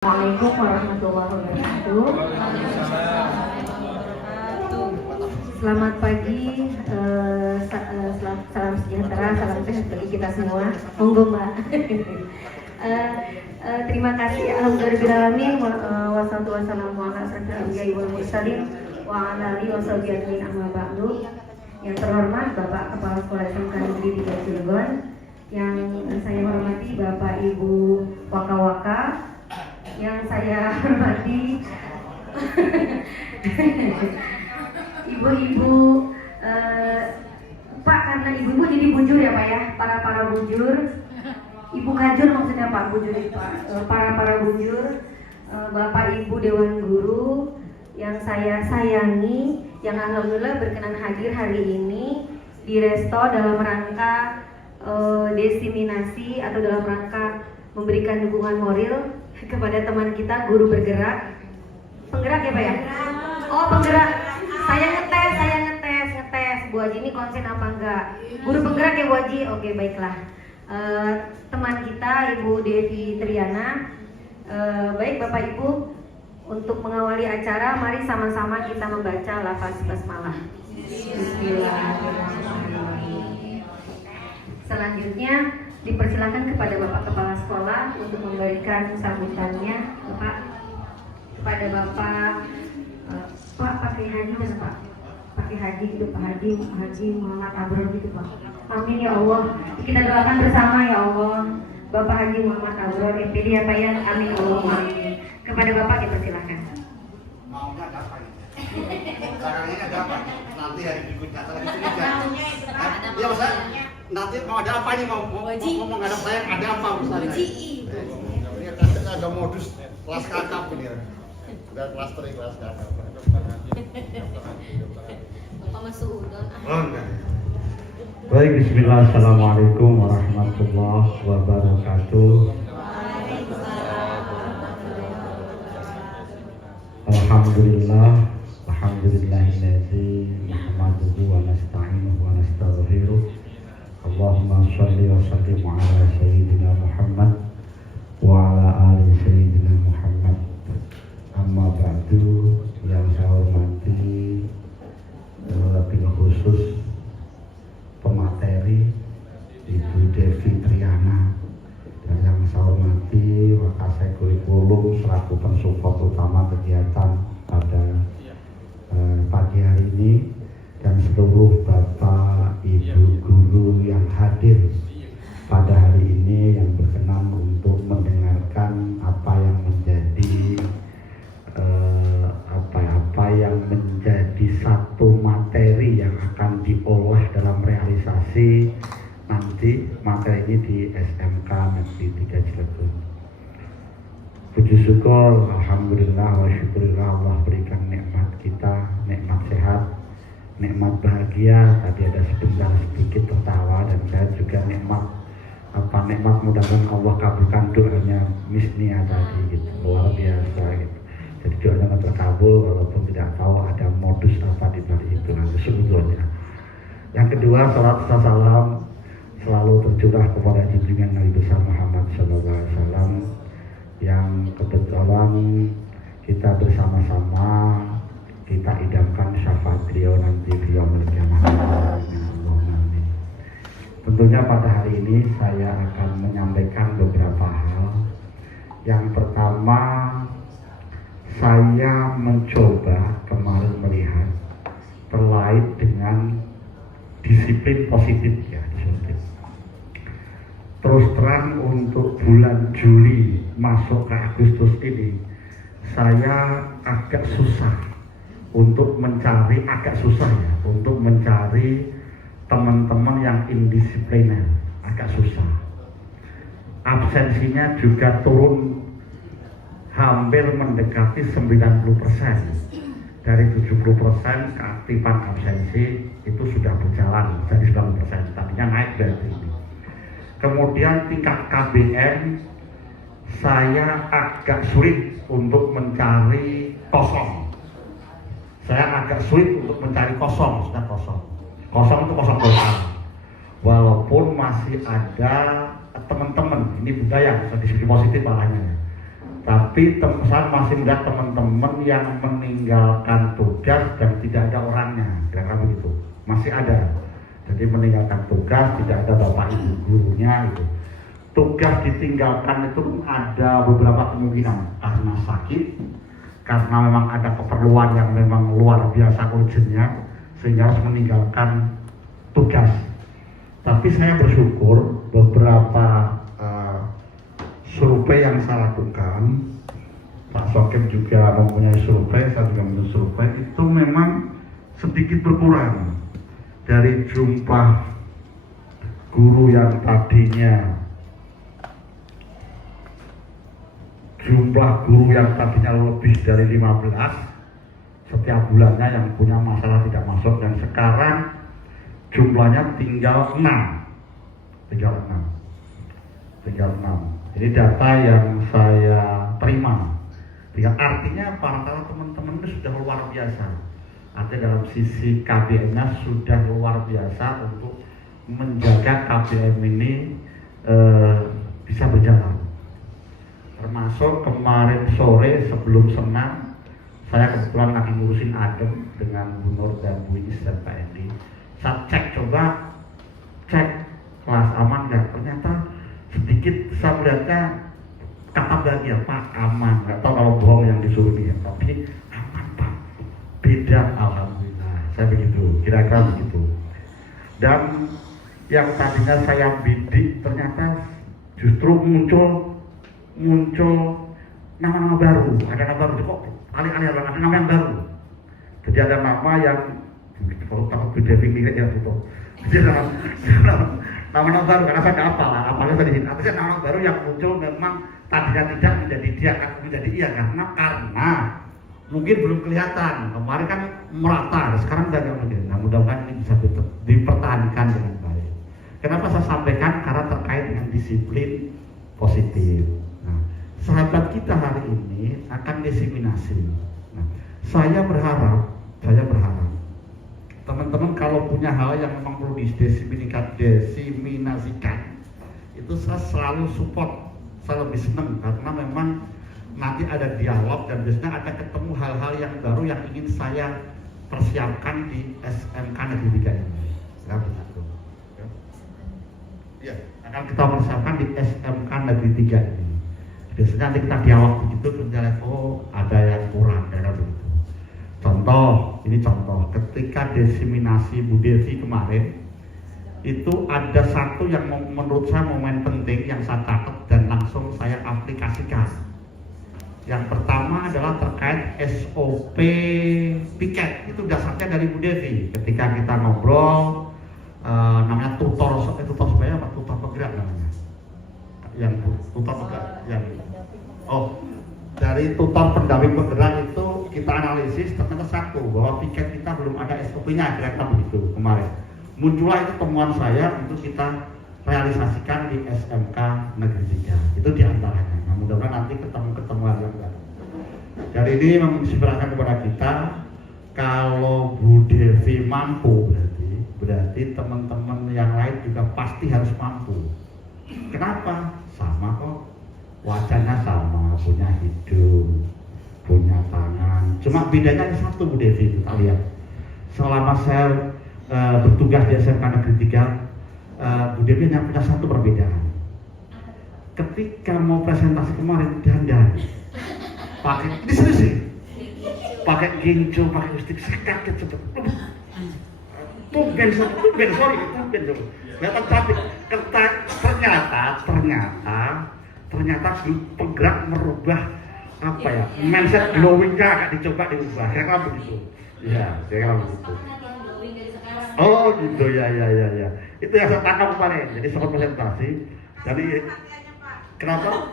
Assalamualaikum warahmatullahi wabarakatuh. Selamat pagi, salam sejahtera, salam sehat bagi kita semua. Monggo Mbak. Terima kasih. Alhamdulillahirobbilalamin. Wassalatu wassalamu ala asyrofil anbiya'i wal mursalin wa ala alihi washabihi ajmain amma ba'du. Yang terhormat Bapak Kepala Sekolah SMK Negeri 3 Cilegon, yang saya hormati Bapak Ibu Waka-waka, yang saya hormati ibu-ibu, Pak, karena ibu-ibu jadi bujur ya Pak ya, para bujur, ibu kajur maksudnya Pak, bujur Pak, para bujur, Bapak Ibu Dewan Guru yang saya sayangi, yang alhamdulillah berkenan hadir hari ini di Resto dalam rangka desiminasi atau dalam rangka memberikan dukungan moral kepada teman kita guru bergerak, penggerak ya Pak ya? Oh penggerak, saya ngetes Bu Haji ini konsen apa enggak? Guru penggerak ya Bu Haji? Oke baiklah. Teman kita Ibu Devi Triana, baik Bapak Ibu, untuk mengawali acara mari sama-sama kita membaca lafaz basmalah. Bismillahirrahmanirrahim. Selanjutnya dipersilakan kepada Bapak Kepala Sekolah untuk memberikan sambutannya, Bapak, kepada Bapak Pak pakai haji dan Pak pakai haji gitu, Pak Haji Muhammad Abror gitu Pak. Amin ya Allah. Kita doakan bersama ya Allah. Bapak Haji Muhammad Abror MPD ya Pak ya. Amin Allahumma amin. Kepada Bapak dipersilakan. Maunya ada apa ini? Barangnya ada apa? Nanti hari berikutnya atau lagi curiga. Iya Ustaz. Nanti mau ada apa nih, mau menghadap saya, ada apa Ustaz? Ini ada modus kelas kakap ini ya. Udah kelas 3 kelas kakap. Bapak masuk udon. Oh enggak. Baik, bismillah, assalamualaikum warahmatullahi wabarakatuh. Alhamdulillah, alhamdulillahilladzi nahmaduhu wa nasta'inuhu wa nastaghfiruh. Allahumma sholli wa sallim ala sayyidina Muhammad wa ala ali sayyidina Muhammad. Amma ba'du, yang saya hormati lebih khusus pemateri Ibu Devi Triana, dan yang saya hormati Wakasek Kurikulum selaku pensupport utama kegiatan pada pagi hari ini, dan seluruh Bapak Ibu guru yang hadir pada hari ini yang berkenan untuk mendengarkan apa yang menjadi satu materi yang akan diolah dalam realisasi nanti materi ini di SMK Negeri 3 Cilegon. Puji syukur, alhamdulillah wa syukurillah, Allah berikan nikmat kita, nikmat sehat, nikmat bahagia. Tadi ada sebentar sedikit tertawa, dan saya juga nikmat mudah-mudahan Allah kabulkan doanya Miss Nia tadi gitu, luar biasa gitu. Jadi doanya terkabul walaupun tidak tahu ada modus apa di balik itu nanti sebetulnya. Yang kedua, salat salam selalu tercurah kepada junjungan Nabi besar Muhammad SAW, yang kebetulan kita bersama-sama kita idamkan syafaat beliau nanti di yaumil qiyamah. Tentunya pada hari ini saya akan menyampaikan beberapa hal. Yang pertama, saya mencoba kemarin melihat terkait dengan disiplin positif ya, disiplin. Terus terang untuk bulan Juli masuk ke Agustus ini, saya agak susah untuk mencari teman-teman yang indisipliner, agak susah. Absensinya juga turun hampir mendekati 90%. Dari 70% keaktifan absensi itu sudah berjalan dari 90%, tadinya naik dari ini. Kemudian tingkat KBM saya agak sulit untuk mencari kosong. Sudah kosong. Kosong itu kosong total. Walaupun masih ada teman-teman, ini budaya, disiplin positif makanya. Tapi saya masih melihat teman-teman yang meninggalkan tugas dan tidak ada orangnya, kira-kira begitu. Masih ada. Jadi meninggalkan tugas, tidak ada bapak ibu gurunya gitu. Tugas ditinggalkan itu ada beberapa kemungkinan, karena sakit, karena memang ada keperluan yang memang luar biasa urgentnya, sehingga harus meninggalkan tugas. Tapi saya bersyukur beberapa survei yang saya lakukan, Pak Sokim juga mempunyai survei, saya juga mempunyai survei, itu memang sedikit berkurang dari jumlah guru yang tadinya lebih dari 15 setiap bulannya yang punya masalah tidak masuk, dan sekarang jumlahnya tinggal 6. Ini data yang saya terima. Artinya para teman-teman itu sudah luar biasa. Artinya dalam sisi KBM-nya sudah luar biasa untuk menjaga KBM ini bisa berjalan. Termasuk kemarin sore sebelum senam, saya kebetulan lagi ngurusin adem dengan Bu Nur dan Bu Iis dan Pak Endi. Saya cek kelas aman nggak? Ternyata sedikit saya melihatnya kata bahagia, Pak aman. Nggak tahu kalau bohong yang disuruh dia, tapi aman Pak. Beda, alhamdulillah. Saya begitu, kira-kira begitu. Dan yang tadinya saya bidik ternyata justru muncul nama-nama baru. Ada nama baru kok, alih-alih ada nama yang baru. Jadi ada nama yang kalau takut beda pikirnya ya itu. Jadi nama-nama baru karena saya nggak apalnya tadi. Artinya nama baru yang muncul memang tadinya tidak menjadi dia, akan menjadi iya karena mungkin belum kelihatan. Kemarin kan merata, sekarang udah nggak mungkin. Nah, mudah-mudahan ini bisa dipertahankan dengan baik. Kenapa saya sampaikan? Karena terkait dengan disiplin positif. Nah, sahabat kita hari ini akan diseminasi. Nah, saya berharap teman-teman kalau punya hal yang memang perlu diseminasikan, itu saya selalu support, saya lebih senang karena memang nanti ada dialog dan biasanya ada ketemu hal-hal yang baru yang ingin saya persiapkan di SMK Negeri 3 ini. Ya, begitu. Ya, akan kita persiapkan di SMK Negeri 3 ini. Biasanya nanti kita dialog begitu, ternyata ada yang kurang, kayak begitu. Contoh, ketika diseminasi Bu Devi kemarin, itu ada satu yang menurut saya momen penting yang saya catat dan langsung saya aplikasikan. Yang pertama adalah terkait SOP piket, itu dasarnya dari Bu Devi. Ketika kita ngobrol, namanya tutor supaya apa? Tutor penggerak namanya. Yang tutor penggerak, dari tutor pendamping penggerak itu kita analisis ternyata satu, bahwa piket kita belum ada SOP-nya, kira-kira begitu kemarin. Muncullah itu temuan saya untuk kita realisasikan di SMK Negeri 3. Itu diantaranya. Nah, mudah-mudahan nanti ketemu yang baru. Dan ini menginspirasikan kepada kita, kalau Bu Devi mampu berarti teman-teman yang lain juga pasti harus mampu. Kenapa? Sama kok. Wajahnya sama, punya hidung, punya tangan. Cuma bedanya satu Bu Devi, kita lihat. Selama saya bertugas di SMK Negeri 3, Bu Devi hanya punya satu perbedaan. Ketika mau presentasi kemarin dandan, pakai ini serius sih, pakai ginjo, pakai lipstik, saya kaget cepet. Tumben, kelihatan cantik. Ternyata penggerak merubah apa ya, mindset glowingnya agak dicoba diubah, kira-kira begitu. Ya, kira-kira begitu. Oh gitu ya. Itu yang saya tangkap kemarin. Jadi soal presentasi. Jadi kenapa?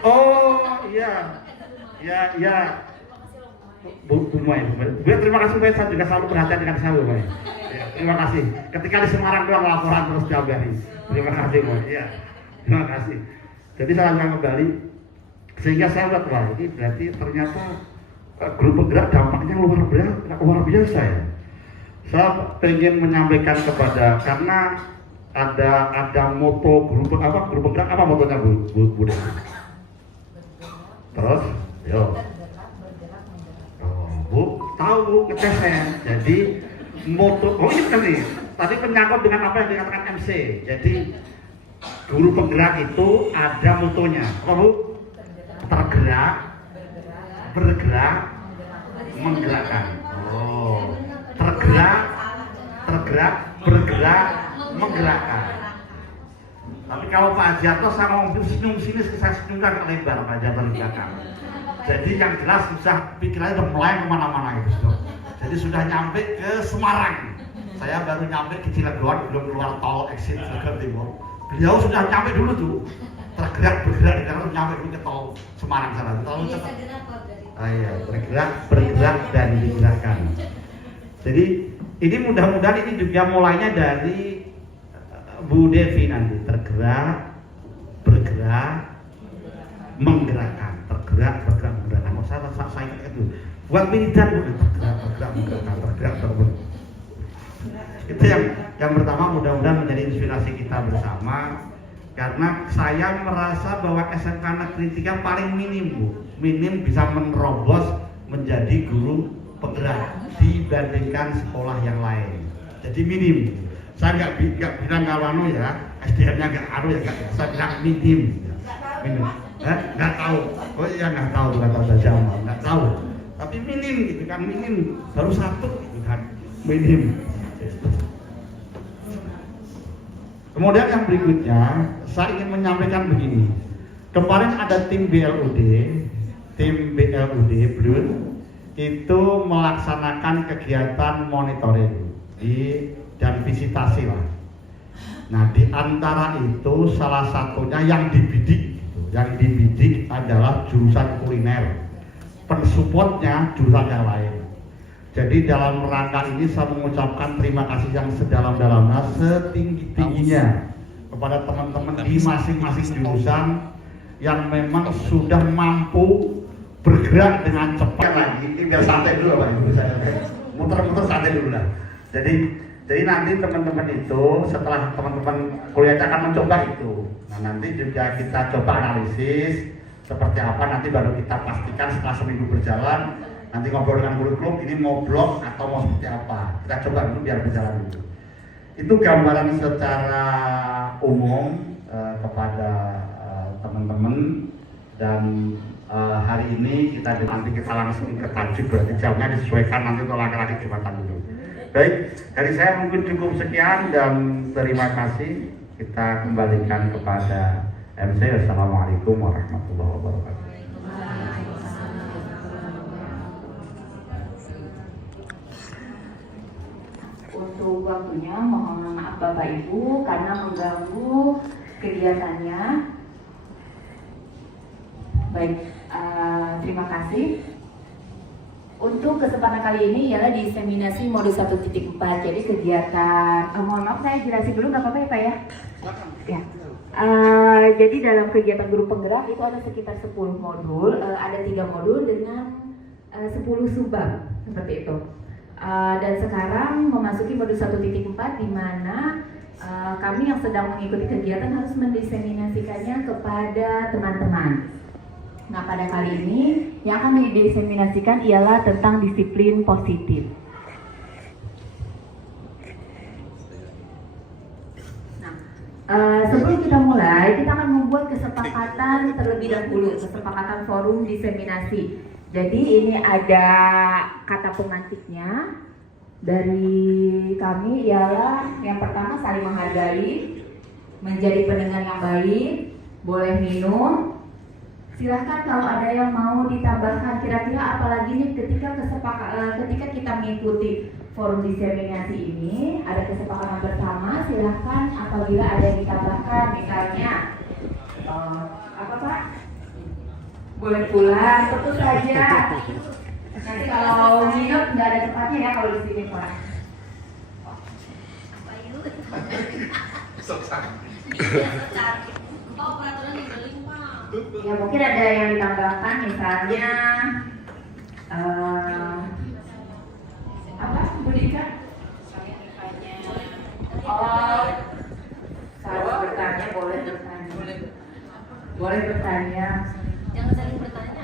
Oh iya. Bu Mai. Terima kasih Bu, saya juga selalu perhatian dengan saya Bu Mai. Ya, terima kasih. Ketika di Semarang doang laporan terus tiap hari. Terima kasih Bu. Iya. Terima kasih. Jadi saya akan kembali sehingga saya lihat wah ini berarti ternyata grup penggerak dampaknya luar biasa ya. Saya ingin menyampaikan kepada, karena ada moto grup penggerak, apa motonya Bu Dewi? Terus, yo. Oh, Bu, tahu Bu ketesnya. Jadi moto, oh ini nih. Tadi penyangkut dengan apa yang dikatakan MC. Jadi guru penggerak itu ada motonya. Apa Bu? Tergerak, bergerak, menggerakkan. Oh, tergerak, bergerak, menggerakkan. Tapi kalau Pak Hajiarto sama ngomong senyum sini, saya senyumkan ke lebar Pak Hajiarto di belakang. Jadi yang jelas susah pikirannya udah mulai kemana-mana gitu. Jadi sudah nyampe ke Semarang. Saya baru nyampe ke Cilegon, belum keluar tol exit Cilegon Timur. Beliau sudah nyampe dulu tuh, tergerak bergerak karena nyampe dulu ke tol Semarang sana. Terlalu cepat. Iya, bergerak dan digerakkan. Jadi ini mudah-mudahan ini juga mulainya dari Bu Devi nanti, tergerak, bergerak, menggerakkan, tergerak, bergerak, menggerakkan. Oh, saya ingat itu. Buat militan Bu, tergerak, menggerakkan, tergerak, bergerak. Itu yang pertama, mudah-mudahan menjadi inspirasi kita bersama. Karena saya merasa bahwa SMK Negeri 3 paling minim Bu, minim bisa menerobos menjadi guru penggerak dibandingkan sekolah yang lain. Jadi minim. Saya nggak bilang kalau ya SDM-nya nggak ya nggak, saya bilang minim. Nggak tahu. Oh iya nggak tahu kata saja nggak tahu. Tapi minim gitu kan, minim baru satu gitu kan, minim. Kemudian yang berikutnya saya ingin menyampaikan begini. Kemarin ada tim BLUD Blun itu melaksanakan kegiatan monitoring dan visitasi lah. Nah di antara itu salah satunya yang dibidik adalah jurusan kuliner, pensupportnya jurusan yang lain. Jadi dalam rangka ini saya mengucapkan terima kasih yang sedalam-dalamnya, setinggi-tingginya kepada teman-teman di masing-masing jurusan yang memang sudah mampu bergerak dengan cepat. Lagi ini biar santai dulu Pak Ibu, muter-muter santai dulu lah. Jadi nanti teman-teman itu setelah teman-teman kuliah akan mencoba itu. Nah nanti juga kita coba analisis seperti apa, nanti baru kita pastikan setelah seminggu berjalan. Nanti ngobrol dengan guru klub ini mau blok atau mau seperti apa. Kita coba dulu biar berjalan dulu. Itu gambaran secara umum kepada teman-teman dan hari ini nanti kita langsung ke tajuk, berarti jamnya disesuaikan nanti untuk laki-laki Jumatan dulu. Baik, dari saya mungkin cukup sekian dan terima kasih. Kita kembalikan kepada MC. Assalamualaikum warahmatullahi wabarakatuh. Untuk waktunya mohon maaf Bapak Ibu karena mengganggu kegiatannya. Baik, terima kasih. Untuk kesempatan kali ini ialah diseminasi modul 1.4. Jadi kegiatan, mohon maaf saya jelasin dulu nggak apa-apa ya Pak ya? Ya. Jadi dalam kegiatan guru penggerak itu ada sekitar 10 modul, ada 3 modul dengan 10 subbab seperti itu. Dan sekarang memasuki modul 1.4 di mana kami yang sedang mengikuti kegiatan harus mendiseminasikannya kepada teman-teman. Nah pada kali ini yang akan didiseminasikan ialah tentang disiplin positif. Nah sebelum kita mulai, kita akan membuat kesepakatan terlebih dahulu, kesepakatan forum diseminasi. Jadi ini ada kata pemantiknya dari kami ialah yang pertama saling menghargai, menjadi pendengar yang baik, boleh minum. Silahkan kalau ada yang mau ditambahkan kira-kira apalagi nih ketika kita mengikuti forum diseminasi ini ada kesepakatan bersama, silahkan apabila ada yang ditambahkan misalnya apa Pak? Boleh pulang, tentu saja. Nanti kalau minum nggak ada tempatnya ya kalau di sini Pak. Ya mungkin ada yang ditambahkan misalnya apa Bu Dika? Oh, saat bertanya boleh bertanya. Boleh bertanya. Jangan saling bertanya.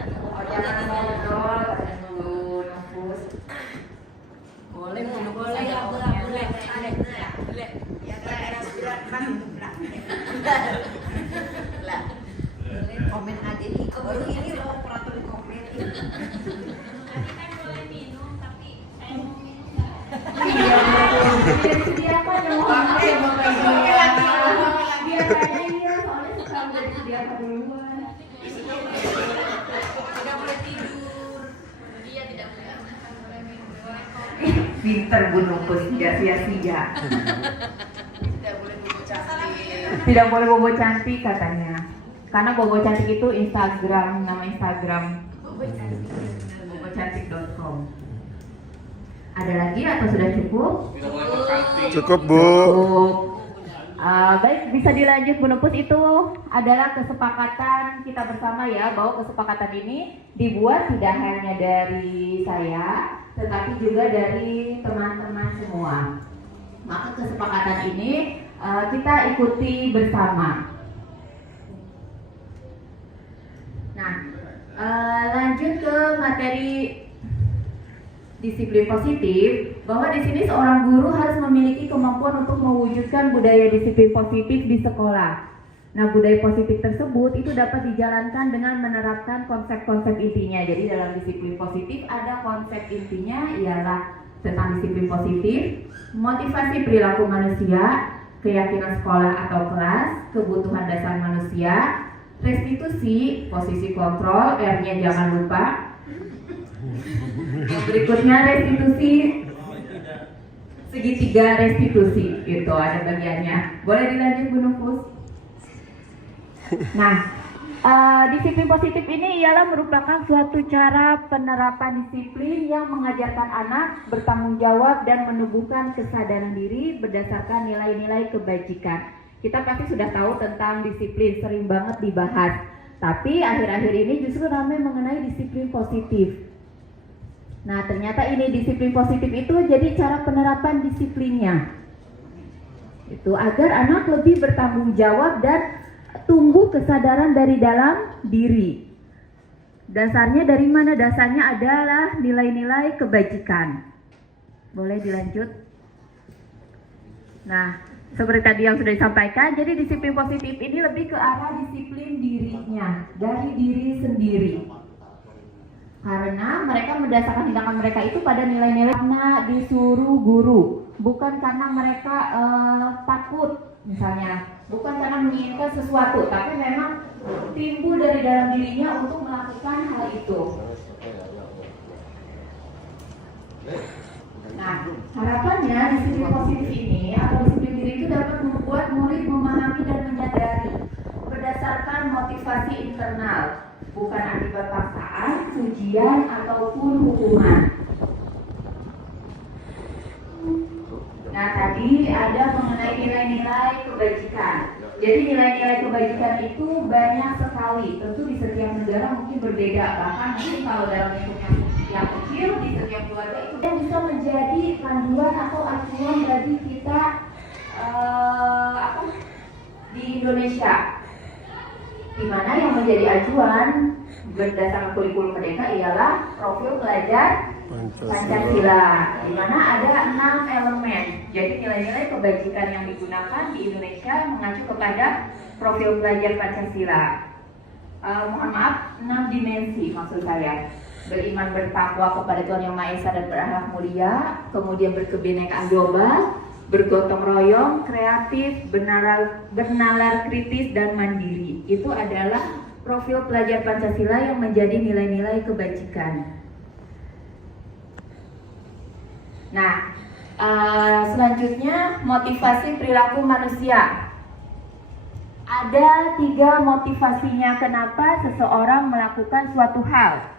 Iya, disediakan ya, maaf ya Bapak Ibu ya. Biasanya iya, soalnya suka udah disediakan duluan. Tidak boleh tidur. Iya, tidak boleh. Pinter Bu Nupus, tidak sia-sia. Tidak boleh bobo cantik. Tidak boleh bobo cantik katanya. Karena bobo cantik itu Instagram, nama Instagram bobocantik.com. Ada lagi atau sudah cukup? Cukup, Bu. Cukup. Baik, bisa dilanjut Bu Nupus. Itu adalah kesepakatan kita bersama ya, bahwa kesepakatan ini dibuat tidak hanya dari saya, tetapi juga dari teman-teman semua. Maka kesepakatan ini kita ikuti bersama. Nah, lanjut ke materi disiplin positif, bahwa di sini seorang guru harus memiliki kemampuan untuk mewujudkan budaya disiplin positif di sekolah. Nah, budaya positif tersebut itu dapat dijalankan dengan menerapkan konsep-konsep intinya. Jadi dalam disiplin positif ada konsep intinya ialah tentang disiplin positif, motivasi perilaku manusia, keyakinan sekolah atau kelas, kebutuhan dasar manusia, restitusi, posisi kontrol, R-nya jangan lupa. Yang berikutnya restitusi, segitiga restitusi, itu ada bagiannya. Boleh dilanjut Bu Nupus? Nah, disiplin positif ini ialah merupakan suatu cara penerapan disiplin yang mengajarkan anak bertanggung jawab dan menumbuhkan kesadaran diri berdasarkan nilai-nilai kebajikan. Kita pasti sudah tahu tentang disiplin, sering banget dibahas. Tapi akhir-akhir ini justru ramai mengenai disiplin positif. Nah, ternyata ini disiplin positif itu jadi cara penerapan disiplinnya. Itu agar anak lebih bertanggung jawab dan tumbuh kesadaran dari dalam diri. Dasarnya dari mana? Dasarnya adalah nilai-nilai kebajikan. Boleh dilanjut? Nah, seperti tadi yang sudah disampaikan, jadi disiplin positif ini lebih ke arah disiplin dirinya, dari diri sendiri. Karena mereka mendasarkan tindakan mereka itu pada nilai-nilai karena disuruh guru, bukan karena mereka takut misalnya, bukan karena menginginkan sesuatu, tapi memang timbul dari dalam dirinya untuk melakukan hal itu. Nah, harapannya disiplin positif ini atau disiplin diri itu dapat membuat murid memahami dan menyadari berdasarkan motivasi internal, bukan akibat paksaan, ujian, ataupun hukuman. Nah, tadi ada mengenai nilai-nilai kebajikan. Jadi nilai-nilai kebajikan itu banyak sekali. Tentu di setiap negara mungkin berbeda. Bahkan mungkin kalau dalam lingkup yang kecil di setiap keluarga itu bisa menjadi panduan atau acuan bagi kita di Indonesia. Di mana yang menjadi acuan berdasarkan kurikulum Merdeka ialah profil pelajar Pancasila, di mana ada 6 elemen. Jadi nilai-nilai kebajikan yang digunakan di Indonesia mengacu kepada profil pelajar Pancasila. Mohon maaf, 6 dimensi maksud saya. Beriman bertakwa kepada Tuhan Yang Maha Esa dan berakhlak mulia, kemudian berkebinekaan global, bergotong royong, kreatif, bernalar kritis, dan mandiri. Itu adalah profil pelajar Pancasila yang menjadi nilai-nilai kebajikan. Nah, selanjutnya motivasi perilaku manusia. Ada 3 motivasinya kenapa seseorang melakukan suatu hal.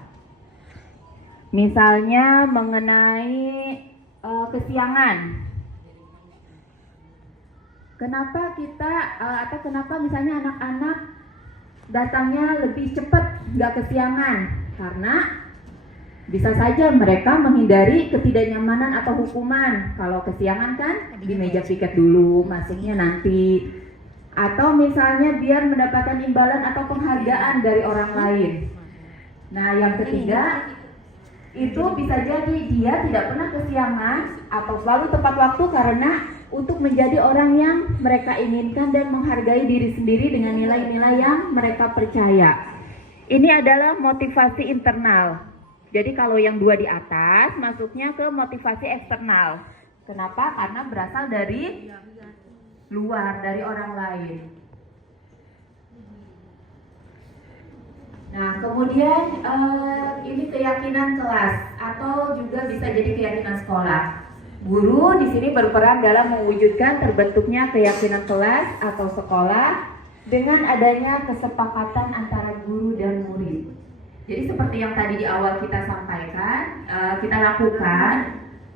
Misalnya mengenai kesiangan. Kenapa kita atau kenapa misalnya anak-anak datangnya lebih cepat, nggak kesiangan? Karena bisa saja mereka menghindari ketidaknyamanan atau hukuman. Kalau kesiangan kan di meja piket dulu, masuknya nanti. Atau misalnya biar mendapatkan imbalan atau penghargaan dari orang lain. Nah, yang ketiga itu bisa jadi dia tidak pernah kesiangan atau selalu tepat waktu karena untuk menjadi orang yang mereka inginkan dan menghargai diri sendiri dengan nilai-nilai yang mereka percaya. Ini adalah motivasi internal. Jadi kalau yang dua di atas masuknya ke motivasi eksternal. Kenapa? Karena berasal dari luar, dari orang lain. Nah, kemudian ini keyakinan kelas atau juga bisa jadi keyakinan sekolah. Guru di sini berperan dalam mewujudkan terbentuknya keyakinan kelas atau sekolah dengan adanya kesepakatan antara guru dan murid. Jadi seperti yang tadi di awal kita sampaikan, kita lakukan,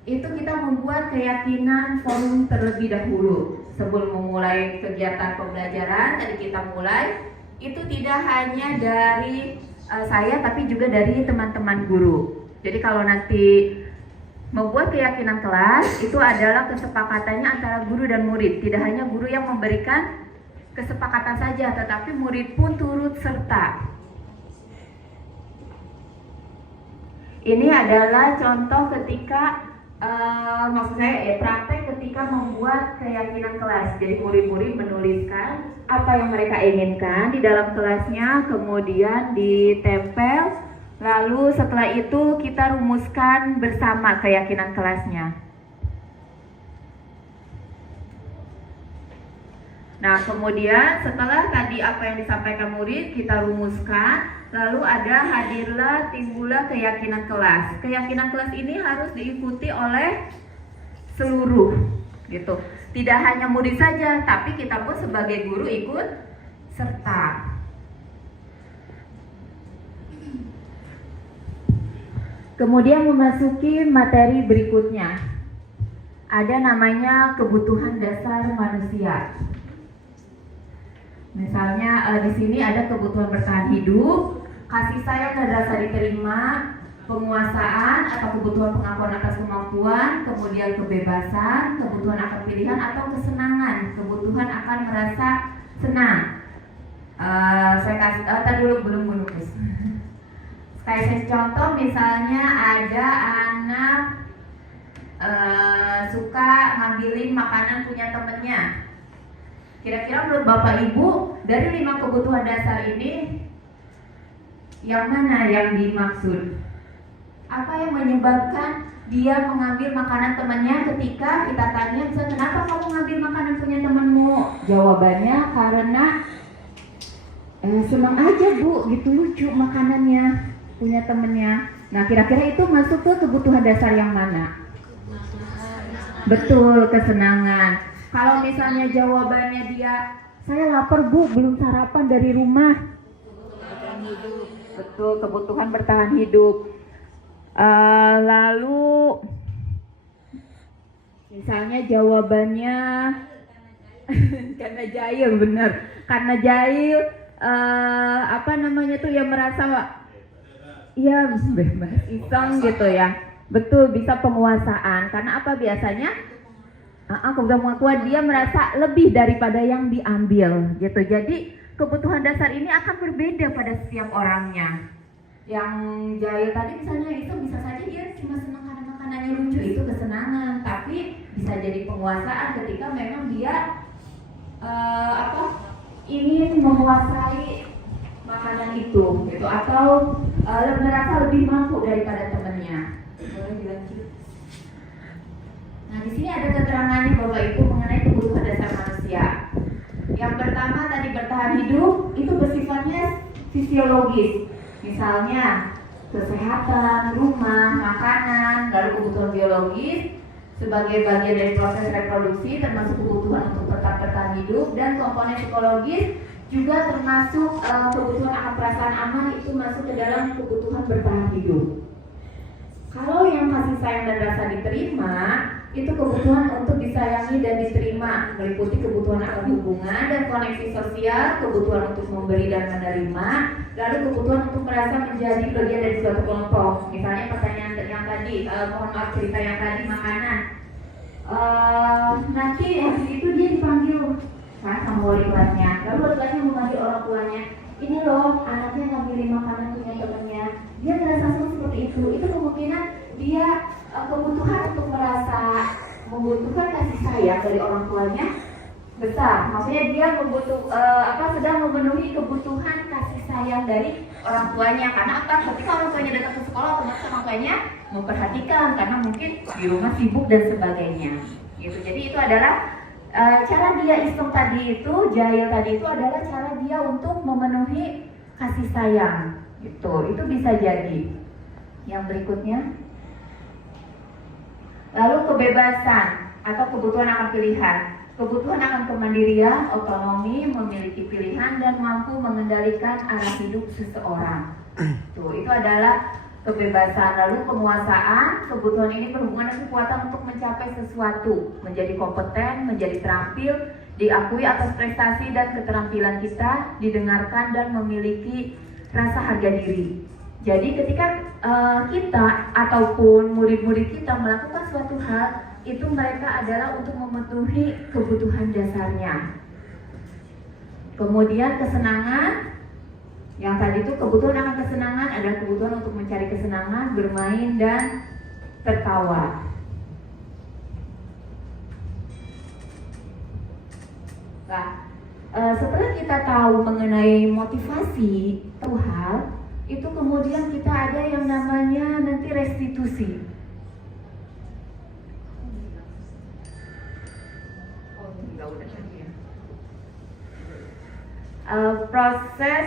itu kita membuat keyakinan forum terlebih dahulu. Sebelum memulai kegiatan pembelajaran, tadi kita mulai, itu tidak hanya dari saya tapi juga dari teman-teman guru. Jadi kalau nanti membuat keyakinan kelas, itu adalah kesepakatannya antara guru dan murid. Tidak hanya guru yang memberikan kesepakatan saja, tetapi murid pun turut serta. Ini adalah contoh ketika maksud saya praktek ketika membuat keyakinan kelas. Jadi murid-murid menuliskan apa yang mereka inginkan di dalam kelasnya, kemudian ditempel, lalu setelah itu kita rumuskan bersama keyakinan kelasnya. Nah, kemudian setelah tadi apa yang disampaikan murid kita rumuskan, lalu ada hadirlah timbullah keyakinan kelas. Keyakinan kelas ini harus diikuti oleh seluruh, gitu. Tidak hanya murid saja, tapi kita pun sebagai guru ikut serta. Kemudian memasuki materi berikutnya. Ada namanya kebutuhan dasar manusia. Misalnya di sini ada kebutuhan bertahan hidup, kasih sayang dan rasa diterima, penguasaan atau kebutuhan pengakuan atas kemampuan, kemudian kebebasan, kebutuhan akan pilihan atau kesenangan, kebutuhan akan merasa senang. Saya kasih tadi dulu belum menulis. Kayak contoh misalnya ada anak suka ngambilin makanan punya temennya. Kira-kira menurut Bapak Ibu, dari 5 kebutuhan dasar ini, yang mana yang dimaksud? Apa yang menyebabkan dia mengambil makanan temannya ketika kita tanya, misalnya, kenapa kamu ngambil makanan punya temanmu? Jawabannya, karena senang aja Bu, gitu lucu makanannya punya temennya. Nah, kira-kira itu masuk ke kebutuhan dasar yang mana? Betul, kesenangan. Kalau misalnya jawabannya dia, saya lapar Bu, belum sarapan dari rumah. Betul, kebutuhan bertahan hidup. Lalu, misalnya jawabannya, karena jahil, bener. Karena jahil, apa namanya tuh yang merasa, ya bebas, iseng gitu ya. Betul, bisa penguasaan. Karena apa biasanya? Kebutuhan pengakuan dia merasa lebih daripada yang diambil gitu. Jadi kebutuhan dasar ini akan berbeda pada setiap orangnya. Yang jahil tadi misalnya itu bisa saja dia cuma senang karena makanannya lucu, itu kesenangan. Tapi bisa jadi penguasaan ketika memang dia ingin menguasai makanan itu gitu, atau merasa lebih mampu daripada temannya. Boleh dilanjut? Nah, di sini ada keterangannya Bapak Ibu mengenai kebutuhan dasar manusia. Yang pertama tadi bertahan hidup itu bersifatnya fisiologis. Misalnya kesehatan, rumah, makanan, lalu kebutuhan biologis sebagai bagian dari proses reproduksi termasuk kebutuhan untuk tetap bertahan hidup, dan komponen psikologis juga termasuk kebutuhan akan perasaan aman, itu masuk ke dalam kebutuhan bertahan hidup. Kalau yang kasih sayang dan rasa diterima, itu kebutuhan untuk disayangi dan diterima, meliputi kebutuhan akan hubungan dan koneksi sosial, kebutuhan untuk memberi dan menerima, lalu kebutuhan untuk merasa menjadi bagian dari suatu kelompok. Misalnya pertanyaan yang tadi, mohon maaf cerita yang tadi makanan. Nanti habis itu dia dipanggil sama wali kelasnya, lalu wali kelasnya memanggil orang tuanya. Ini loh, anaknya ngambilin makanan punya temannya. Dia merasa seperti itu kemungkinan dia kebutuhan untuk merasa membutuhkan kasih sayang dari orang tuanya besar. Maksudnya dia sedang memenuhi kebutuhan kasih sayang dari orang tuanya. Karena apa? Ketika orang tuanya datang ke sekolah, otomatis orang tuanya memperhatikan karena mungkin di rumah sibuk dan sebagainya. Gitu. Jadi itu adalah cara dia iseng tadi itu, jahil tadi itu adalah cara dia untuk memenuhi kasih sayang. Gitu. Itu bisa jadi. Yang berikutnya. Lalu kebebasan atau kebutuhan akan pilihan. Kebutuhan akan kemandirian, otonomi, memiliki pilihan, dan mampu mengendalikan arah hidup seseorang. Tuh, itu adalah kebebasan. Lalu penguasaan, kebutuhan ini berhubungan dengan kekuatan untuk mencapai sesuatu, menjadi kompeten, menjadi terampil, diakui atas prestasi dan keterampilan kita, didengarkan dan memiliki rasa harga diri. Jadi ketika kita ataupun murid-murid kita melakukan suatu hal, itu mereka adalah untuk memenuhi kebutuhan dasarnya. Kemudian kesenangan, yang tadi itu kebutuhan akan kesenangan adalah kebutuhan untuk mencari kesenangan, bermain dan tertawa. Nah, setelah kita tahu mengenai motivasi satu hal, itu kemudian kita ada yang namanya nanti restitusi. Proses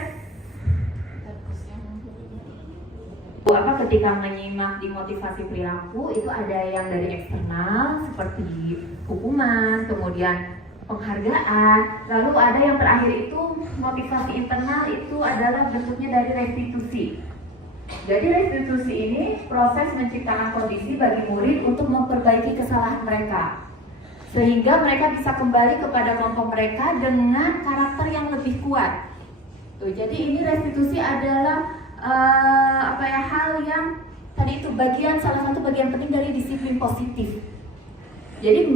ketika menyimak di motivasi perilaku itu ada yang dari eksternal seperti hukuman, kemudian penghargaan, lalu ada yang terakhir itu motivasi internal, itu adalah bentuknya dari restitusi. Jadi restitusi ini proses menciptakan kondisi bagi murid untuk memperbaiki kesalahan mereka, sehingga mereka bisa kembali kepada kelompok mereka dengan karakter yang lebih kuat. Tuh, jadi ini restitusi adalah hal yang tadi itu salah satu bagian penting dari disiplin positif. Jadi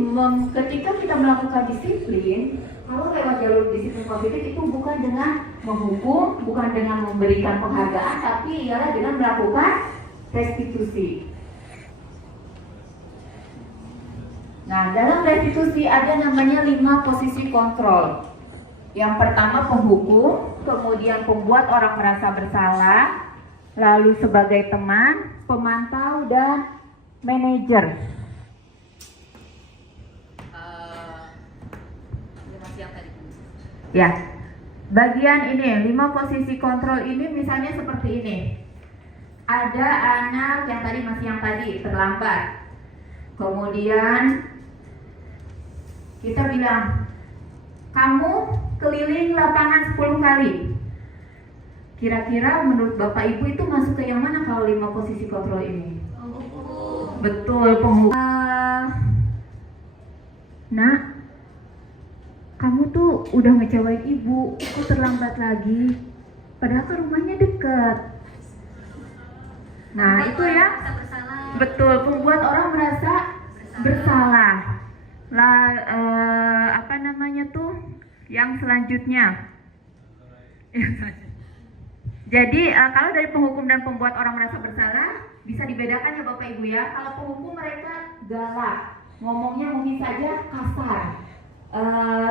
ketika kita melakukan disiplin, kalau lewat jalur disiplin positif itu bukan dengan menghukum, bukan dengan memberikan penghargaan, tapi ialah dengan melakukan restitusi. Nah, dalam restitusi ada namanya 5 posisi kontrol. Yang pertama penghukum, kemudian pembuat orang merasa bersalah, lalu sebagai teman, pemantau, dan manajer. Ya, bagian ini 5 posisi kontrol ini misalnya seperti ini. Ada anak yang tadi terlambat. Kemudian kita bilang, kamu keliling lapangan 10 kali. Kira-kira menurut Bapak Ibu itu masuk ke yang mana kalau 5 posisi kontrol ini? Betul, penghukum. Nak, kamu tuh udah ngecewain ibu, kok terlambat lagi? Padahal kan rumahnya dekat. Nah, itu ya. Betul, membuat orang merasa bersalah. Yang selanjutnya. Jadi kalau dari penghukum dan pembuat orang merasa bersalah bisa dibedakan ya Bapak Ibu ya. Kalau penghukum mereka galak, ngomongnya mungkin saja kasar.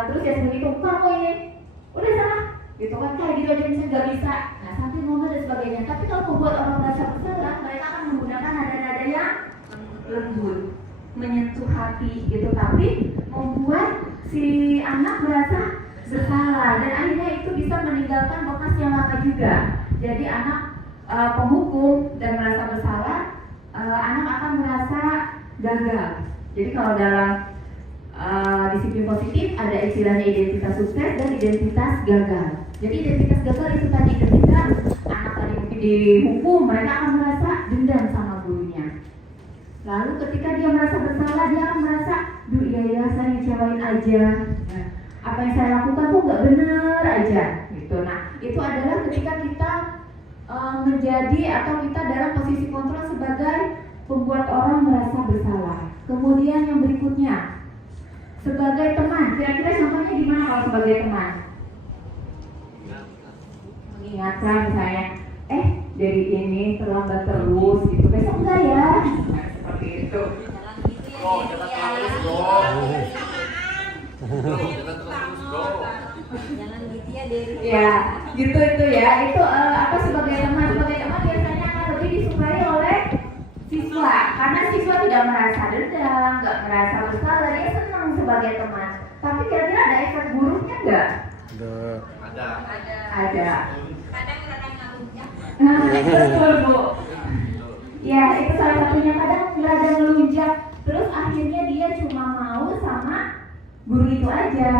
Terus ya seperti itu, kamu ini udah salah, gitu kan, kayak gitu aja misalnya nggak bisa. Nah, sampai ngomong dan sebagainya. Tapi kalau pembuat orang merasa bersalah, mereka akan menggunakan nada-nada yang lembut, menyentuh hati gitu, tapi membuat si anak merasa bersalah dan akhirnya itu bisa meninggalkan bekas yang lama juga. Jadi anak penghukum dan merasa bersalah, anak akan merasa gagal. Jadi kalau dalam disiplin positif ada istilahnya identitas sukses dan identitas gagal. Jadi identitas gagal itu tadi ketika anak tadi mungkin dihukum, mereka akan merasa dendam sama gurunya. Lalu ketika dia merasa bersalah, dia akan merasa, duh iya saya ngecewain aja. Nah, apa yang saya lakukan tuh nggak benar aja, gitu. Nah, itu adalah ketika kita menjadi atau kita dalam posisi kontrol sebagai pembuat orang merasa bersalah. Kemudian yang berikutnya, sebagai teman, kira-kira contohnya gimana kalau sebagai teman? Mengingatkan misalnya, dari ini terlambat terus, gitu. Besok enggak ya? Nah, seperti itu. Jangan gitu ya. Jangan gitu ya Dewi. Ya, gitu itu ya. Itu apa sebagai teman biasanya akan lebih disukai oleh siswa karena siswa tidak merasa dendam, nggak merasa bersalah, dia senang sebagai teman. Tapi kira-kira ada efek buruknya nggak? Ada. Kadang ngeluncak. Nah, betul Bu. Ya, itu salah satunya kadang rada melunjak. Terus akhirnya dia cuma mau sama guru itu aja.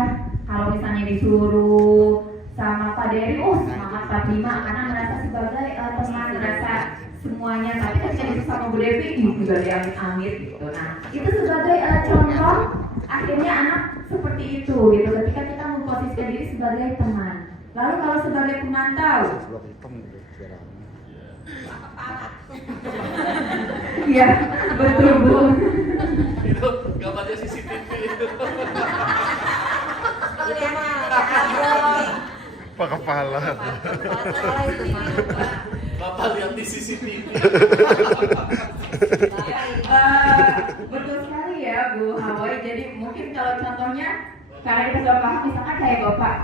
Kalau misalnya disuruh sama Pak Dery, semangat 45 karena merasa sebagai teman, merasa semuanya. Tapi ketika disuruh sama Bu Devi, juga dia amit-amit gitu. Nah, itu sebagai contoh akhirnya anak seperti itu gitu. Ketika kita memposisikan diri sebagai teman. Lalu kalau sebagai pemantau, iya betul Bu. Itu gambarnya CCTV itu. Itu mah Pak kepala. masalah itu mah. Bapak lihat di CCTV. Betul sekali ya Bu Hawaii. Jadi mungkin kalau contohnya karena kita sudah paham, misalkan kayak Bapak,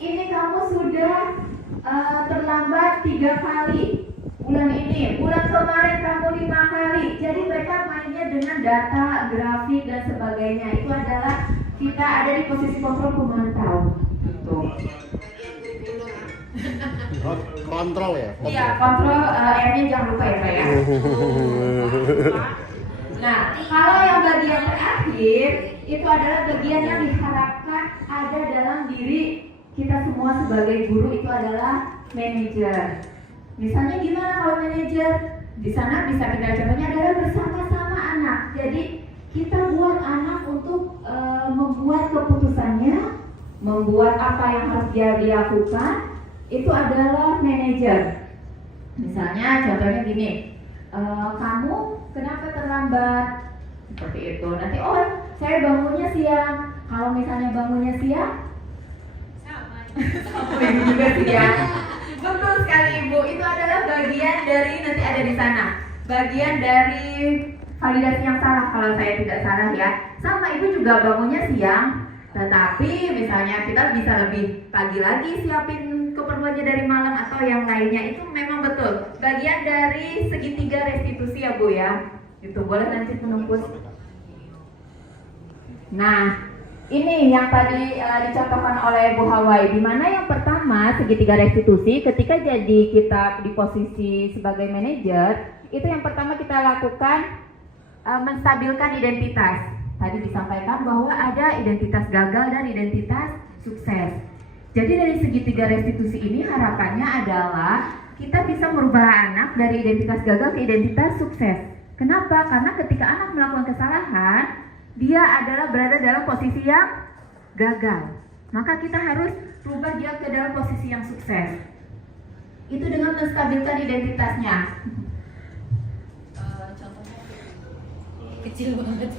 ini kamu sudah terlambat 3 kali bulan ini, bulan kemarin kamu 5 kali. Jadi mereka mainnya dengan data, grafik dan sebagainya. Itu adalah kita ada di posisi kontrol pemantau. Gitu. Kontrol ya? Iya, kontrol R-nya jangan lupa ya Pak ya. Nah, kalau yang bagian terakhir itu adalah bagian yang diharapkan ada dalam diri kita semua sebagai guru, itu adalah manajer. Misalnya gimana kalau manajer? Di sana bisa kita contohnya adalah bersama-sama anak. Jadi kita buat anak untuk membuat keputusannya, membuat apa yang harus dia lakukan. Itu adalah manajer. Misalnya contohnya gini, kamu kenapa terlambat? Seperti itu. Nanti saya bangunnya siang. Kalau misalnya bangunnya siang, sama ibu juga siang. Betul sekali Ibu. Itu adalah bagian dari nanti ada di sana. Bagian dari validasi yang salah kalau saya tidak salah ya. Sama Ibu juga bangunnya siang. Tetapi misalnya kita bisa lebih pagi lagi siapin keperluannya dari malam atau yang lainnya, itu memang betul bagian dari segitiga restitusi ya Bu ya. Itu boleh nanti penembus. Nah, ini yang tadi dicontohkan oleh Bu Hawaii, di mana yang pertama segitiga restitusi ketika jadi kita di posisi sebagai manajer, itu yang pertama kita lakukan menstabilkan identitas. Tadi disampaikan bahwa ada identitas gagal dan identitas sukses. Jadi dari segitiga restitusi ini harapannya adalah kita bisa merubah anak dari identitas gagal ke identitas sukses. Kenapa? Karena ketika anak melakukan kesalahan, dia adalah berada dalam posisi yang gagal. Maka kita harus rubah dia ke dalam posisi yang sukses. Itu dengan menstabilkan identitasnya. Kecil banget.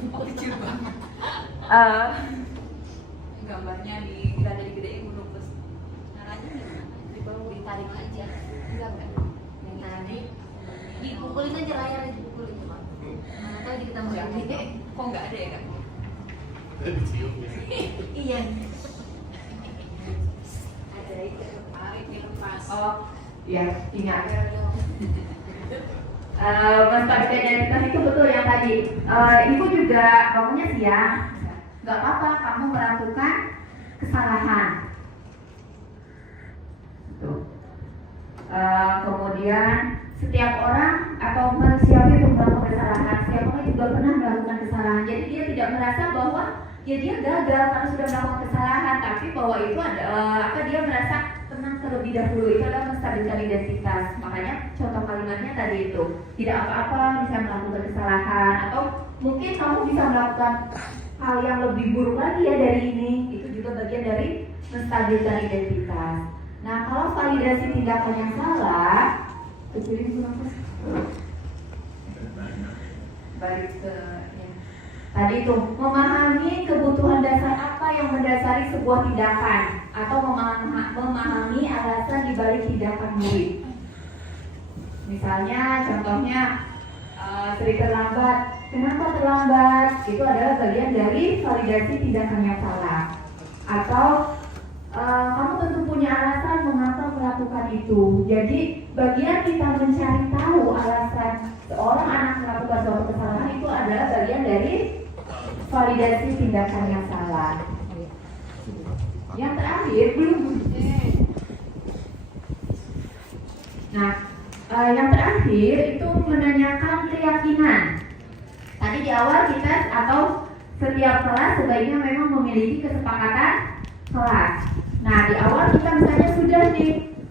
Gambarnya kita dari gedein gunung terus. Caranya gimana? Di bawah ditarik aja. Enggak. Yang tadi dipukulin aja layarnya dipukulin cuma. Mana tahu kita mau gede. Kok enggak ada ya, Kak? Dicium ya. Iya. Ada itu tarik dilepas. Ya, ingat. Menstabilkan identitas itu betul yang tadi. Ibu juga bangunnya siang. Gak apa-apa kamu melakukan kesalahan. Kemudian setiap orang atau manusia itu melakukan kesalahan. Setiap orang juga pernah melakukan kesalahan. Jadi dia tidak merasa bahwa dia gagal karena sudah melakukan kesalahan, tapi bahwa itu adalah dia merasa tenang terlebih dahulu. Itu adalah menstabilkan identitas. Makanya contoh kalimatnya tadi itu tidak apa-apa bisa melakukan kesalahan, atau mungkin kamu bisa melakukan hal yang lebih buruk lagi ya dari ini. Itu juga bagian dari menstabilkan identitas. Nah, kalau validasi tindakan yang salah, kecilin dulu Mas. Balik ke tadi itu memahami kebutuhan dasar apa yang mendasari sebuah tindakan, atau memahami alasan dibalik tindakan murid. Misalnya, contohnya sering terlambat. Kenapa terlambat? Itu adalah bagian dari validasi tindakan yang salah. Atau kamu tentu punya alasan mengapa melakukan itu. Jadi bagian kita mencari tahu alasan seorang anak melakukan suatu kesalahan itu adalah bagian dari validasi tindakan yang salah. Yang terakhir belum. Nah, yang terakhir itu menanyakan keyakinan. Tadi di awal kita atau setiap kelas sebaiknya memang memiliki kesepakatan kelas. Nah, di awal kita misalnya sudah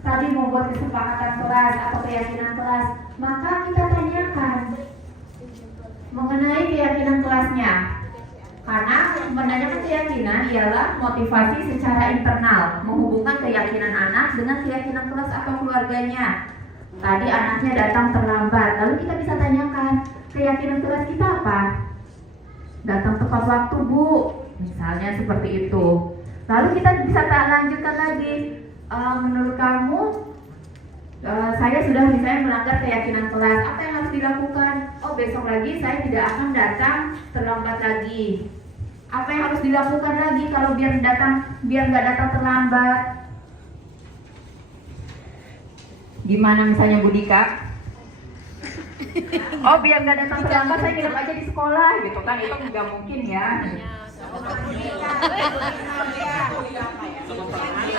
tadi membuat kesepakatan kelas atau keyakinan kelas, maka kita tanyakan mengenai keyakinan kelasnya. Karena menanyakan keyakinan ialah motivasi secara internal, menghubungkan keyakinan anak dengan keyakinan kelas atau keluarganya. Tadi anaknya datang terlambat, lalu kita bisa tanyakan, keyakinan kelas kita apa? Datang tepat waktu, Bu, misalnya seperti itu. Lalu kita bisa lanjutkan lagi, menurut kamu, saya sudah misalnya melanggar keyakinan kelas, apa yang harus dilakukan? Oh, besok lagi saya tidak akan datang terlambat lagi. Apa yang harus dilakukan lagi kalau biar nggak datang terlambat? Gimana misalnya Bu Dika? Oh, biar nggak datang terlambat saya nginep aja di sekolah gitu kan, itu nggak mungkin ya.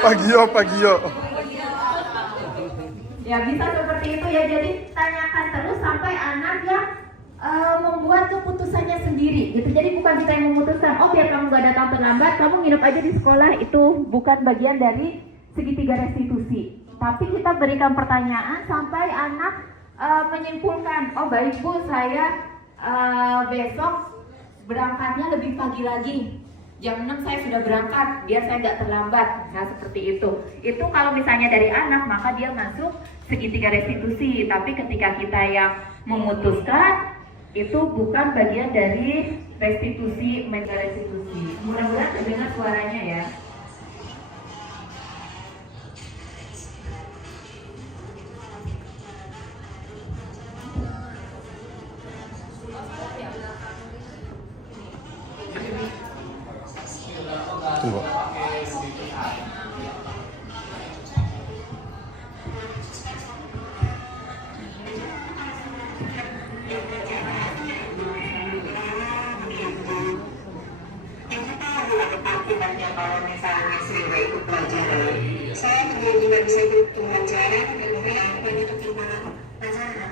Pagio. Ya bisa seperti itu ya, jadi tanyakan terus sampai anak yang membuat keputusannya sendiri gitu. Jadi bukan kita yang memutuskan, oh biar kamu gak datang terlambat, kamu nginep aja di sekolah, itu bukan bagian dari segitiga restitusi. Tapi kita berikan pertanyaan sampai anak menyimpulkan, oh baik Bu, saya besok berangkatnya lebih pagi lagi, jam 6 saya sudah berangkat biar saya nggak terlambat. Nah seperti itu. Itu kalau misalnya dari anak maka dia masuk segitiga restitusi. Tapi ketika kita yang memutuskan itu bukan bagian dari restitusi, mega restitusi. Mudah-mudahan terdengar suaranya ya. Tunggu. Akibatnya kalau misalnya sehingga ikut pelajaran, saya juga bisa ikut pelajaran dan banyak ketimbangan pelajaran.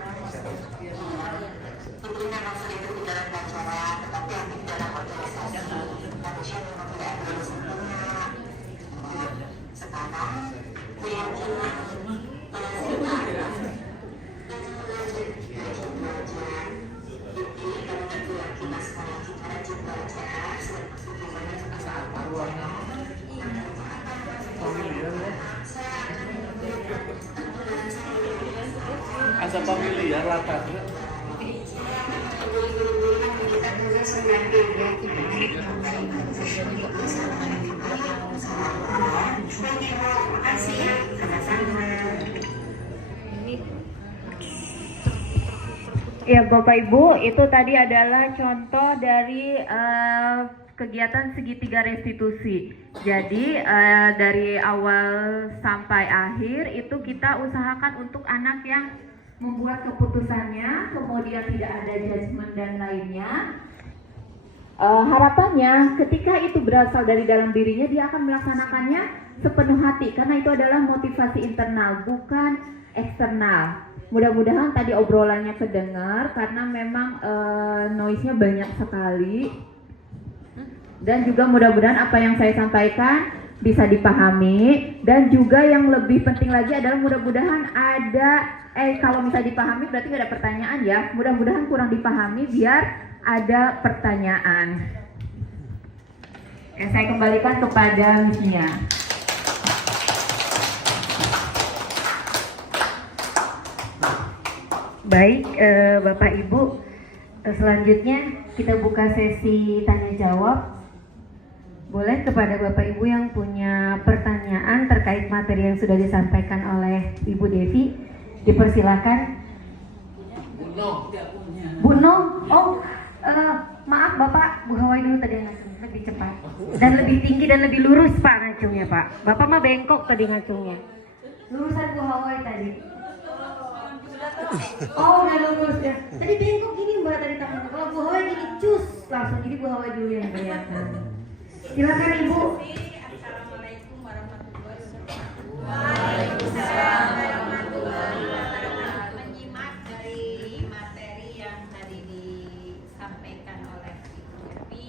Tentunya maksud itu di dalam pelajaran, tetapi yang di dalam organisasi manusia memang tidak ada sempurna. Sekarang keyakinan Asa familiar latarnya. Ya Bapak Ibu, itu tadi adalah contoh dari kegiatan segitiga restitusi. Jadi dari awal sampai akhir itu kita usahakan untuk anak yang membuat keputusannya, kemudian tidak ada judgement dan lainnya. Harapannya ketika itu berasal dari dalam dirinya, dia akan melaksanakannya sepenuh hati karena itu adalah motivasi internal, bukan eksternal. Mudah-mudahan tadi obrolannya kedengar karena memang noise-nya banyak sekali. Dan juga mudah-mudahan apa yang saya sampaikan bisa dipahami. Dan juga yang lebih penting lagi adalah mudah-mudahan ada kalau misalnya dipahami berarti nggak ada pertanyaan ya. Mudah-mudahan kurang dipahami biar ada pertanyaan. Saya kembalikan kepada Miss Nia. Baik, Bapak Ibu, selanjutnya kita buka sesi tanya jawab. Boleh kepada Bapak Ibu yang punya pertanyaan terkait materi yang sudah disampaikan oleh Ibu Devi, dipersilakan. Bu No, oh maaf Bapak, Bu Hawai dulu tadi yang langsung. lebih cepat dan lebih tinggi dan lebih lurus Pak ngacungnya Pak. Bapak mah bengkok tadi ngacungnya. Lurusan Bu Hawai tadi. Oh udah lurus ya. Tadi bengkok gini Mbak tadi tangannya. Kalau Bu Hawai gini cus langsung. Jadi Bu Hawai dulu yang kelihatan. Silakan Ibu. Assalamualaikum warahmatullahi wabarakatuh. Waalaikumsalam warahmatullahi wabarakatuh. Menyimak dari materi yang tadi disampaikan oleh Ibu Evi,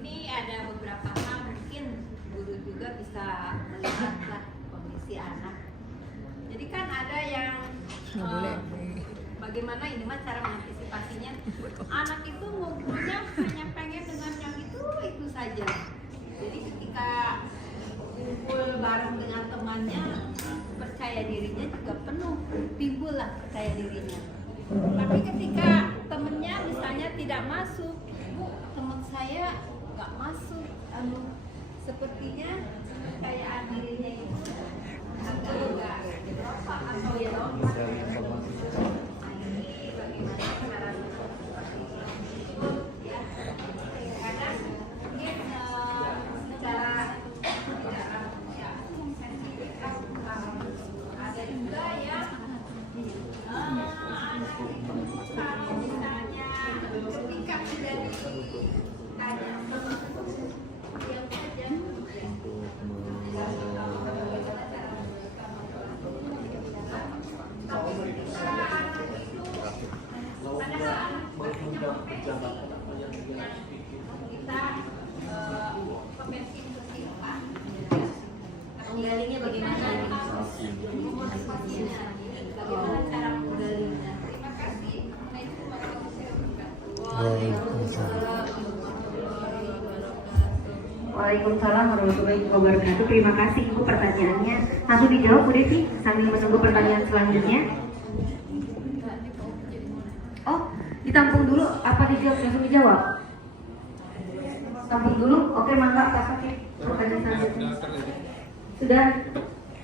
ini ada beberapa hal mungkin guru juga bisa melihatlah kondisi anak. Jadi kan ada yang bagaimana ini mah cara mengantisipasinya. Anak itu ngobrolnya hanya pengen dengan yang itu saja. Jadi ketika kumpul bareng dengan temannya, percaya dirinya juga penuh, timbullah percaya dirinya. Tapi ketika temennya misalnya tidak masuk, Bu, teman saya nggak masuk, sepertinya kepercayaan dirinya itu agak enggak berapa atau ya lompat. Ini bagaimana cara seperti itu ya? Kadang mungkin secara ya sensitif ada juga yang anak itu kalau misalnya ketika sudah ditanya diam saja. Menggalinya bagaimana? Bagaimana cara menggalinya? Terima kasih. Waalaikumsalam warahmatullahi wabarakatuh. Terima kasih Ibu pertanyaannya. Langsung dijawab Bu Devi sambil menunggu pertanyaan selanjutnya. Oh, ditampung dulu apa dijawab? Langsung dijawab. Tampung dulu. Oke, mangga Pak Sakit. Pertanyaan selanjutnya. Sudah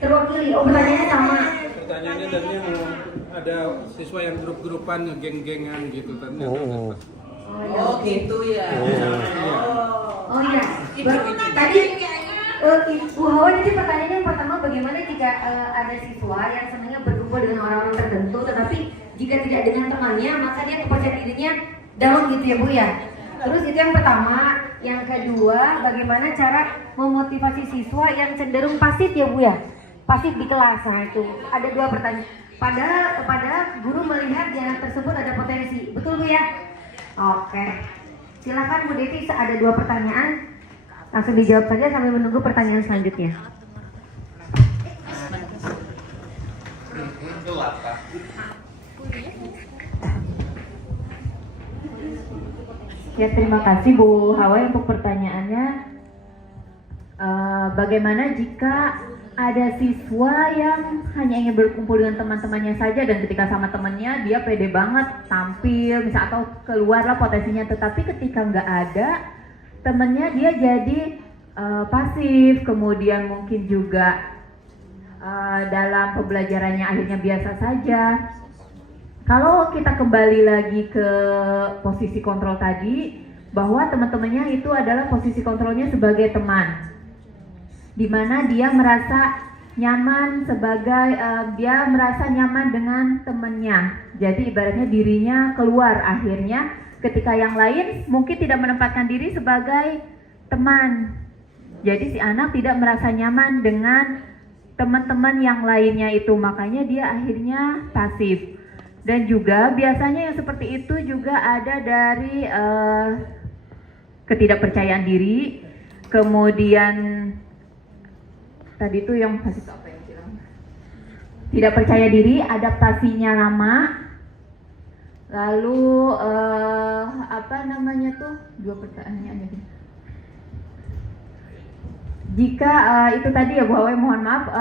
terwakili. Oh, pertanyaannya sama. Pertanyaannya tadi ada siswa yang grup-grupan geng-gengan gitu tadi. Oh gitu ya. Oh iya. Tadi Bu Hawa ini pertanyaannya yang pertama bagaimana jika ada siswa yang senangnya berkumpul dengan orang-orang tertentu, tetapi jika tidak dengan temannya maka dia kepercayaan dirinya down gitu ya Bu ya. Terus itu yang pertama. Yang kedua, bagaimana cara memotivasi siswa yang cenderung pasif ya Bu ya? Pasif di kelas. Nah itu ada dua pertanyaan. Pada guru melihat di anak tersebut ada potensi, betul Bu ya? Oke. Silakan Bu Devi, ada dua pertanyaan. Langsung dijawab saja sambil menunggu pertanyaan selanjutnya. Ya, terima kasih Bu Hawa untuk pertanyaannya. Bagaimana jika ada siswa yang hanya ingin berkumpul dengan teman-temannya saja dan ketika sama temannya dia pede banget tampil misal atau keluarlah potensinya, tetapi ketika nggak ada temannya dia jadi pasif, kemudian mungkin juga dalam pembelajarannya akhirnya biasa saja. Kalau kita kembali lagi ke posisi kontrol tadi, bahwa teman-temannya itu adalah posisi kontrolnya sebagai teman, di mana dia merasa nyaman dia merasa nyaman dengan temannya. Jadi ibaratnya dirinya keluar akhirnya ketika yang lain mungkin tidak menempatkan diri sebagai teman. Jadi si anak tidak merasa nyaman dengan teman-teman yang lainnya itu, makanya dia akhirnya pasif. Dan juga biasanya yang seperti itu juga ada dari ketidakpercayaan diri, kemudian tadi itu yang tidak percaya diri, adaptasinya lama, lalu dua pertanyaannya. Jika itu tadi ya Bu Hawa, mohon maaf,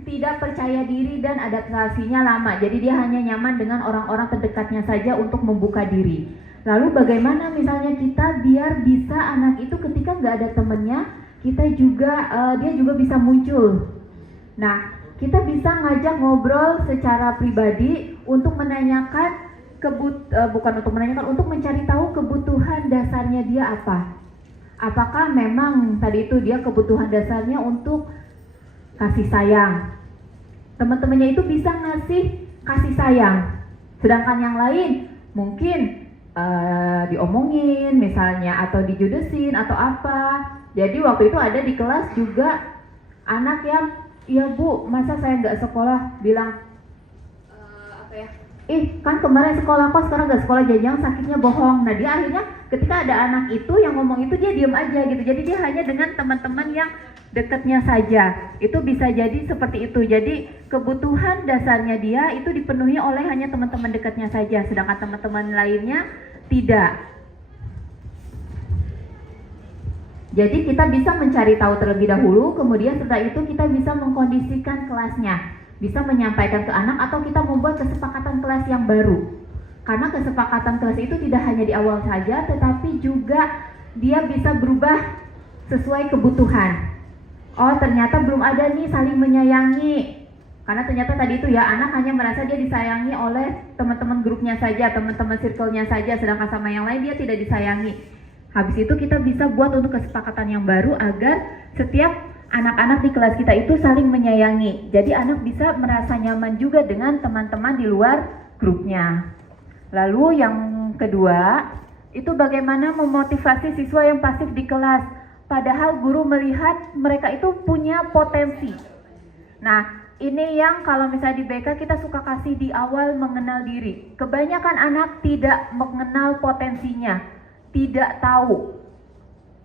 tidak percaya diri dan adaptasinya lama, jadi dia hanya nyaman dengan orang-orang terdekatnya saja untuk membuka diri. Lalu bagaimana misalnya kita biar bisa anak itu ketika nggak ada temennya, kita juga dia juga bisa muncul. Nah, kita bisa ngajak ngobrol secara pribadi untuk menanyakan untuk mencari tahu kebutuhan dasarnya dia apa. apakah memang tadi itu dia kebutuhan dasarnya untuk kasih sayang. Teman-temannya itu bisa ngasih kasih sayang, sedangkan yang lain mungkin diomongin misalnya atau dijudesin atau apa. Jadi waktu itu ada di kelas juga anak yang, ya Bu, masa saya nggak sekolah, bilang kan kemarin sekolah kok, sekarang nggak sekolah, jangan sakitnya bohong. Nah dia akhirnya ketika ada anak itu yang ngomong itu, dia diam aja gitu. Jadi dia hanya dengan teman-teman yang dekatnya saja. Itu bisa jadi seperti itu. Jadi kebutuhan dasarnya dia itu dipenuhi oleh hanya teman-teman dekatnya saja, sedangkan teman-teman lainnya tidak. Jadi kita bisa mencari tahu terlebih dahulu, kemudian setelah itu kita bisa mengkondisikan kelasnya, bisa menyampaikan ke anak, atau kita membuat kesepakatan kelas yang baru. Karena kesepakatan kelas itu tidak hanya di awal saja, tetapi juga dia bisa berubah sesuai kebutuhan. Oh ternyata belum ada nih saling menyayangi, karena ternyata tadi itu ya anak hanya merasa dia disayangi oleh teman-teman grupnya saja, teman-teman circle-nya saja, sedangkan sama yang lain dia tidak disayangi. Habis itu kita bisa buat untuk kesepakatan yang baru agar setiap anak-anak di kelas kita itu saling menyayangi. Jadi anak bisa merasa nyaman juga dengan teman-teman di luar grupnya. Lalu yang kedua, itu bagaimana memotivasi siswa yang pasif di kelas, padahal guru melihat mereka itu punya potensi. Nah, ini yang kalau misalnya di BK kita suka kasih di awal mengenal diri. Kebanyakan anak tidak mengenal potensinya, tidak tahu.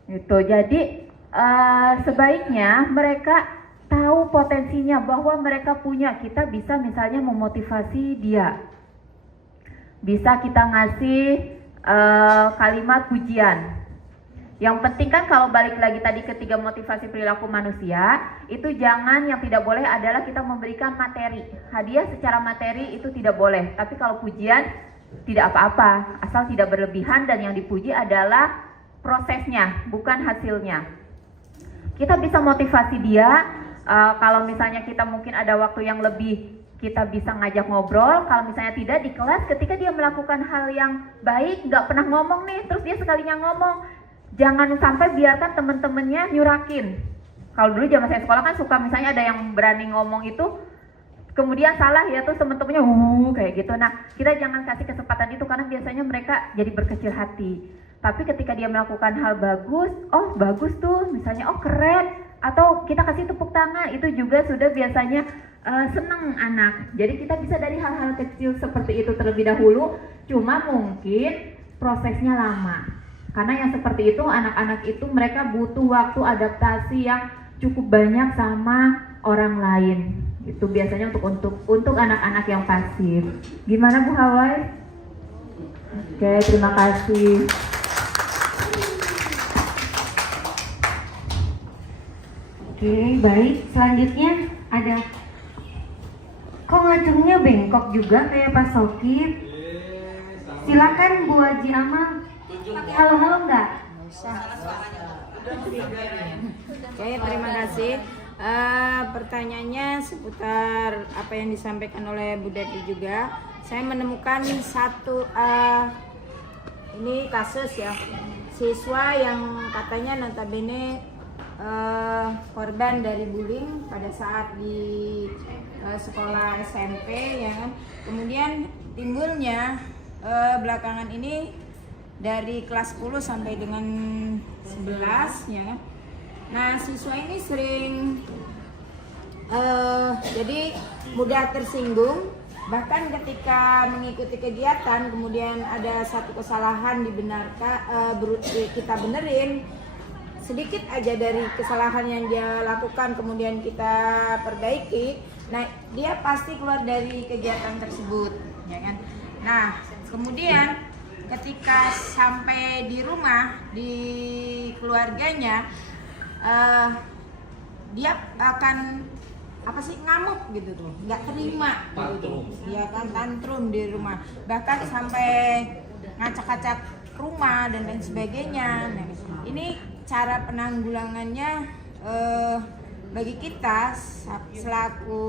Gitu. Jadi sebaiknya mereka tahu potensinya bahwa mereka punya. Kita bisa misalnya memotivasi dia. Bisa kita ngasih kalimat pujian. Yang penting kan kalau balik lagi tadi ketiga motivasi perilaku manusia, itu jangan, yang tidak boleh adalah kita memberikan materi. Hadiah secara materi itu tidak boleh. Tapi kalau pujian tidak apa-apa, asal tidak berlebihan dan yang dipuji adalah prosesnya, bukan hasilnya. Kita bisa motivasi dia, kalau misalnya kita mungkin ada waktu yang lebih, kita bisa ngajak ngobrol. Kalau misalnya tidak di kelas, ketika dia melakukan hal yang baik, nggak pernah ngomong nih, terus dia sekalinya ngomong, jangan sampai biarkan teman-temannya nyurakin. Kalau dulu zaman saya sekolah kan suka misalnya ada yang berani ngomong itu, kemudian salah ya, tuh temen-temennya kayak gitu. Nah kita jangan kasih kesempatan itu, karena biasanya mereka jadi berkecil hati. Tapi ketika dia melakukan hal bagus, oh bagus tuh misalnya, oh keren, atau kita kasih tepuk tangan, itu juga sudah biasanya seneng anak. Jadi kita bisa dari hal-hal kecil seperti itu terlebih dahulu. Cuma mungkin prosesnya lama, karena yang seperti itu anak-anak itu mereka butuh waktu adaptasi yang cukup banyak sama orang lain. Itu biasanya untuk anak-anak yang pasif. Gimana Bu Hawai? Oke, terima kasih. Oke, baik. Selanjutnya ada, kok ngacungnya bengkok juga kayak Pak Sokip? Silakan Bu Haji Amal. Halo enggak? Oke, terima kasih. Pertanyaannya seputar apa yang disampaikan oleh Bu Deti juga. Saya menemukan satu ini kasus ya, siswa yang katanya notabene korban dari bullying pada saat di sekolah SMP ya kan. Kemudian timbulnya belakangan ini dari kelas 10 sampai dengan 11 ya kan. Nah siswa ini sering jadi mudah tersinggung, bahkan ketika mengikuti kegiatan kemudian ada satu kesalahan dibenarkan, kita benerin sedikit aja dari kesalahan yang dia lakukan kemudian kita perbaiki, nah dia pasti keluar dari kegiatan tersebut ya kan. Nah kemudian ketika sampai di rumah, di keluarganya, dia akan ngamuk gitu tuh, nggak terima gitu, dia kan tantrum di rumah, bahkan sampai ngacak-ngacak rumah dan lain sebagainya. Nah, ini cara penanggulangannya bagi kita selaku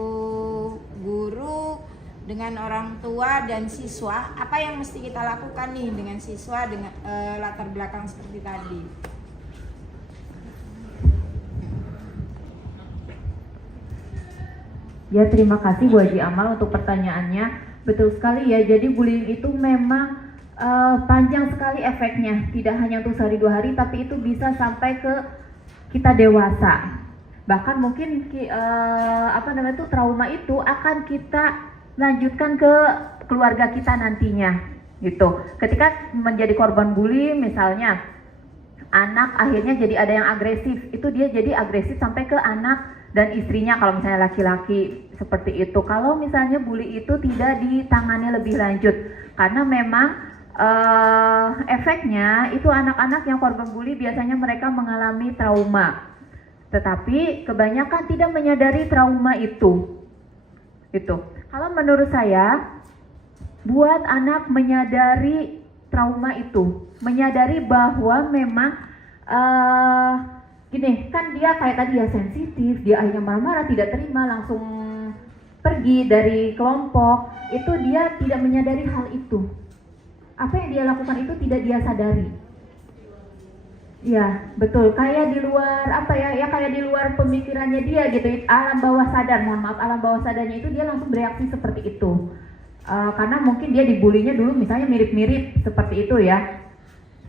guru dengan orang tua dan siswa, apa yang mesti kita lakukan nih dengan siswa dengan latar belakang seperti tadi. Ya, terima kasih Bu Haji Amal untuk pertanyaannya. Betul sekali ya, jadi bullying itu memang panjang sekali efeknya. Tidak hanya untuk sehari 2 hari, tapi itu bisa sampai ke kita dewasa. Bahkan mungkin trauma itu akan kita lanjutkan ke keluarga kita nantinya gitu. Ketika menjadi korban bully, misalnya anak akhirnya jadi ada yang agresif, itu dia jadi agresif sampai ke anak dan istrinya kalau misalnya laki-laki seperti itu. Kalau misalnya bully itu tidak ditangani lebih lanjut, karena memang efeknya itu anak-anak yang korban bully biasanya mereka mengalami trauma, tetapi kebanyakan tidak menyadari trauma itu. Kalau menurut saya, buat anak menyadari trauma itu, menyadari bahwa memang gini, kan dia kayak tadi ya sensitif, dia akhirnya marah-marah, tidak terima, langsung pergi dari kelompok, itu dia tidak menyadari hal itu. Apa yang dia lakukan itu tidak dia sadari. Ya, betul. Kayak di luar kayak di luar pemikirannya dia gitu. Alam bawah sadar, alam bawah sadarnya itu dia langsung bereaksi seperti itu. Karena mungkin dia dibulinya dulu misalnya mirip-mirip seperti itu ya.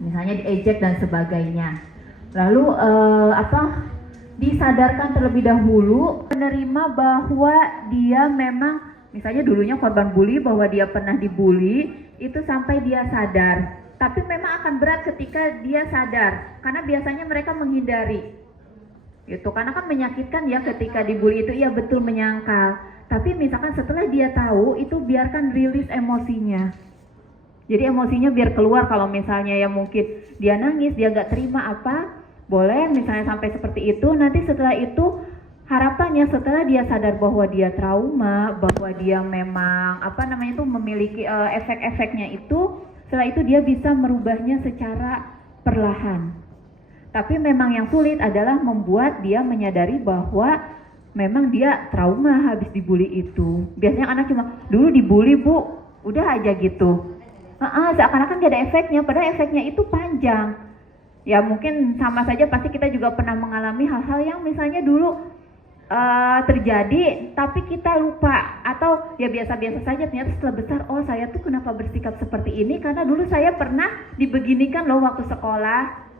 Misalnya diejek dan sebagainya. Lalu disadarkan terlebih dahulu, menerima bahwa dia memang misalnya dulunya korban bully, bahwa dia pernah dibully, itu sampai dia sadar. Tapi memang akan berat ketika dia sadar, karena biasanya mereka menghindari. Gitu, karena kan menyakitkan ya ketika dibully itu, iya betul menyangkal. Tapi misalkan setelah dia tahu, itu biarkan rilis emosinya. Jadi emosinya biar keluar. Kalau misalnya ya mungkin dia nangis, dia gak terima apa, boleh misalnya sampai seperti itu. Nanti setelah itu harapannya setelah dia sadar bahwa dia trauma, bahwa dia memang memiliki efek-efeknya itu, setelah itu dia bisa merubahnya secara perlahan. Tapi memang yang sulit adalah membuat dia menyadari bahwa memang dia trauma habis dibully itu. Biasanya anak cuma dulu dibully Bu, udah aja gitu. Seakan-akan gak ada efeknya, padahal efeknya itu panjang. Ya mungkin sama saja, pasti kita juga pernah mengalami hal-hal yang misalnya dulu terjadi tapi kita lupa, atau ya biasa-biasa saja, ternyata setelah besar, oh saya tuh kenapa bersikap seperti ini karena dulu saya pernah dibeginikan loh waktu sekolah.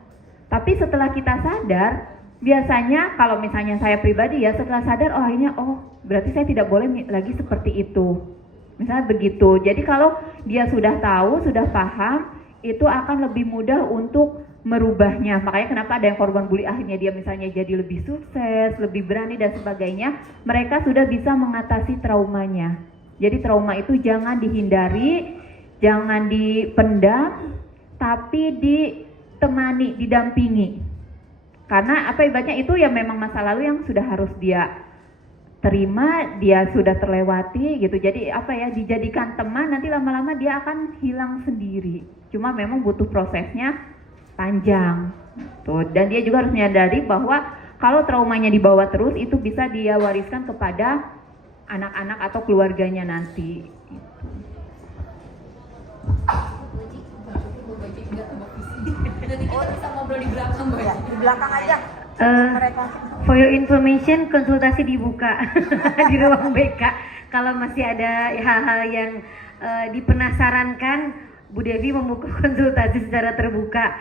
Tapi setelah kita sadar, biasanya kalau misalnya saya pribadi ya, setelah sadar berarti saya tidak boleh lagi seperti itu, misalnya begitu. Jadi kalau dia sudah tahu, sudah paham, itu akan lebih mudah untuk merubahnya. Makanya kenapa ada yang korban bully akhirnya dia misalnya jadi lebih sukses, lebih berani dan sebagainya. Mereka sudah bisa mengatasi traumanya. Jadi trauma itu jangan dihindari, jangan dipendam, tapi ditemani, didampingi. Karena ibaratnya itu ya memang masa lalu yang sudah harus dia terima, dia sudah terlewati gitu. Jadi dijadikan teman, nanti lama-lama dia akan hilang sendiri. Cuma memang butuh prosesnya panjang. Dan dia juga harus menyadari bahwa kalau traumanya dibawa terus, itu bisa dia wariskan kepada anak-anak atau keluarganya nanti. Nanti kita bisa ngobrol di belakang, Bu. Di belakang aja. For your information, konsultasi dibuka di ruang BK. Kalau masih ada hal-hal yang dipenasarankan, Bu Devi membuka konsultasi secara terbuka.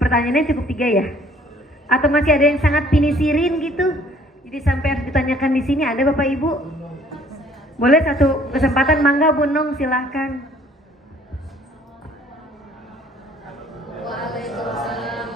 Pertanyaannya cukup 3 ya? Atau masih ada yang sangat pinisirin gitu? Jadi sampai harus ditanyakan di sini, ada Bapak Ibu? Boleh satu kesempatan, mangga Bu Nung, silahkan. Waalaikumsalam.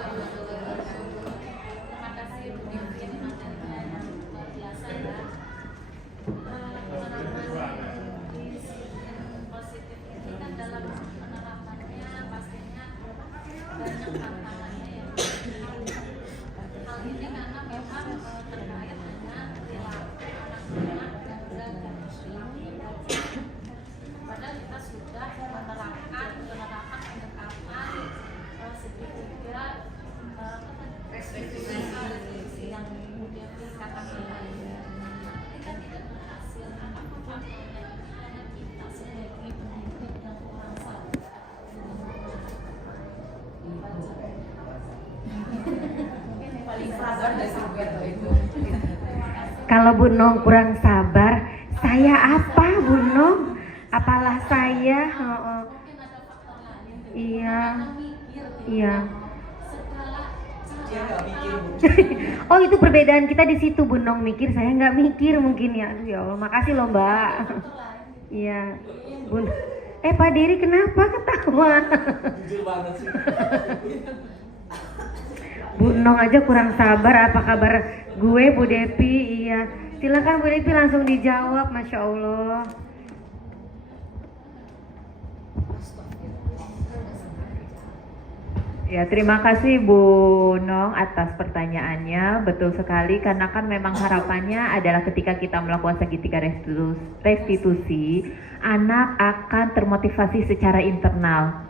Padahal kita sudah Kalau Bu Nong kurang sabar, saya apa Bu Nong? Apalah saya? Iya. Iya. Oh, itu perbedaan kita di situ. Bu Nong mikir, saya nggak mikir mungkin ya. Aduh ya Allah, makasih loh Mbak. Iya. Pak Dery kenapa ketawa? Jujur banget sih. Bu Nong aja kurang sabar. Apa kabar gue, Bu Depi? Iya. Silakan Bu Depi langsung dijawab, Masya Allah. Ya, terima kasih Bu Nong atas pertanyaannya. Betul sekali, karena kan memang harapannya adalah ketika kita melakukan segitiga restitusi, anak akan termotivasi secara internal,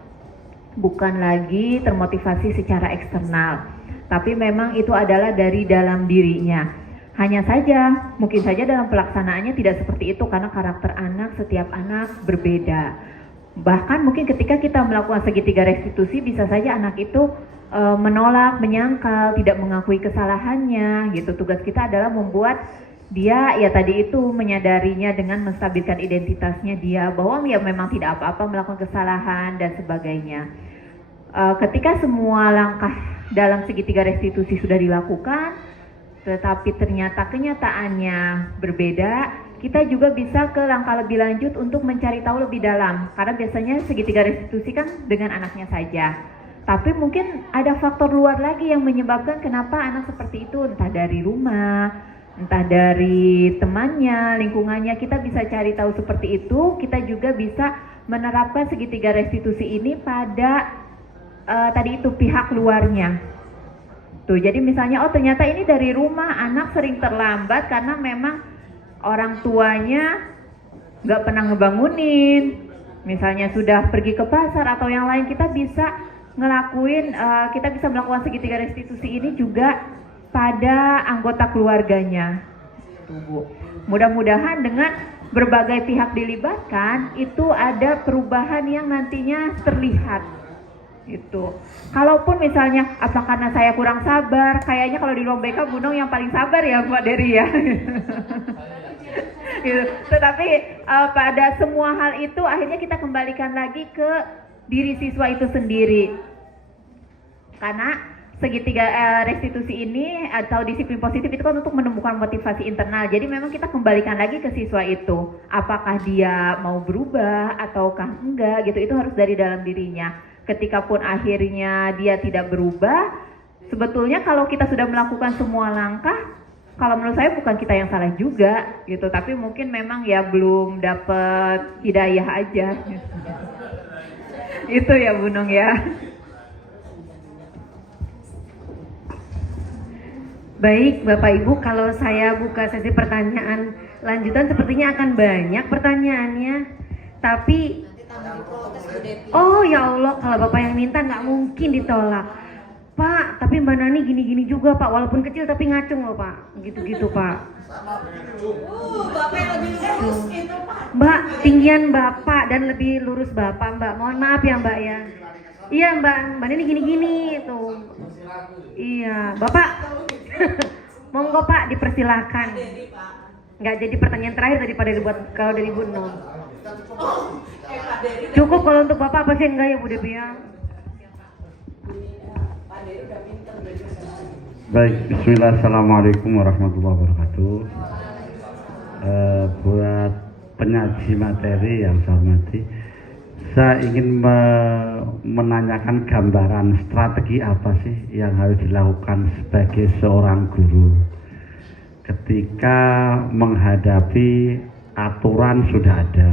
bukan lagi termotivasi secara eksternal. Tapi memang itu adalah dari dalam dirinya. Hanya saja, mungkin saja dalam pelaksanaannya tidak seperti itu karena karakter anak, setiap anak berbeda. Bahkan mungkin ketika kita melakukan segitiga restitusi bisa saja anak itu menolak, menyangkal, tidak mengakui kesalahannya gitu. Tugas kita adalah membuat dia ya tadi itu menyadarinya dengan menstabilkan identitasnya dia bahwa ya memang tidak apa-apa melakukan kesalahan dan sebagainya. Ketika semua langkah dalam segitiga restitusi sudah dilakukan, tetapi ternyata kenyataannya berbeda, kita juga bisa ke langkah lebih lanjut untuk mencari tahu lebih dalam. Karena biasanya segitiga restitusi kan dengan anaknya saja. Tapi mungkin ada faktor luar lagi yang menyebabkan kenapa anak seperti itu, entah dari rumah, entah dari temannya, lingkungannya. Kita bisa cari tahu seperti itu. Kita juga bisa menerapkan segitiga restitusi ini pada tadi itu pihak luarnya. Tuh, jadi misalnya ternyata ini dari rumah anak sering terlambat karena memang orang tuanya nggak pernah ngebangunin, misalnya sudah pergi ke pasar atau yang lain. Kita bisa kita bisa melakukan segitiga restitusi ini juga pada anggota keluarganya. Tuh, Bu. Mudah-mudahan dengan berbagai pihak dilibatkan itu ada perubahan yang nantinya terlihat. Itu. Kalaupun misalnya apa karena saya kurang sabar, kayaknya kalau di ruang BK Bu Nong yang paling sabar ya Mbak Dery ya. Gitu. Tetapi pada semua hal itu akhirnya kita kembalikan lagi ke diri siswa itu sendiri. Karena segitiga restitusi ini atau disiplin positif itu kan untuk menemukan motivasi internal. Jadi memang kita kembalikan lagi ke siswa itu. Apakah dia mau berubah ataukah enggak gitu. Itu harus dari dalam dirinya. Ketika pun akhirnya dia tidak berubah, sebetulnya kalau kita sudah melakukan semua langkah, kalau menurut saya bukan kita yang salah juga gitu, tapi mungkin memang ya belum dapat hidayah aja. Itu ya Bu Nong ya. Baik Bapak Ibu, kalau saya buka sesi pertanyaan lanjutan sepertinya akan banyak pertanyaannya. Tapi oh ya Allah, kalau Bapak yang minta nggak mungkin ditolak. Pak, tapi Mbak Nani gini-gini juga Pak, walaupun kecil tapi ngacung loh Pak, gitu-gitu Pak. Bapak yang lebih lurus itu Pak. Mbak, tinggian Bapak dan lebih lurus Bapak Mbak, mohon maaf ya Mbak ya. Iya Mbak Nani gini-gini itu. Iya, Bapak. Monggo Pak, dipersilahkan. Nggak jadi pertanyaan terakhir daripada dibuat kalau dari Bu Nong. Cukup kalau untuk Bapak apa sih enggak ya Bu Depi ya? Baik, bismillah, assalamualaikum warahmatullahi wabarakatuh. Buat penyaji materi yang saya hormati, saya ingin menanyakan gambaran strategi apa sih yang harus dilakukan sebagai seorang guru ketika menghadapi aturan sudah ada,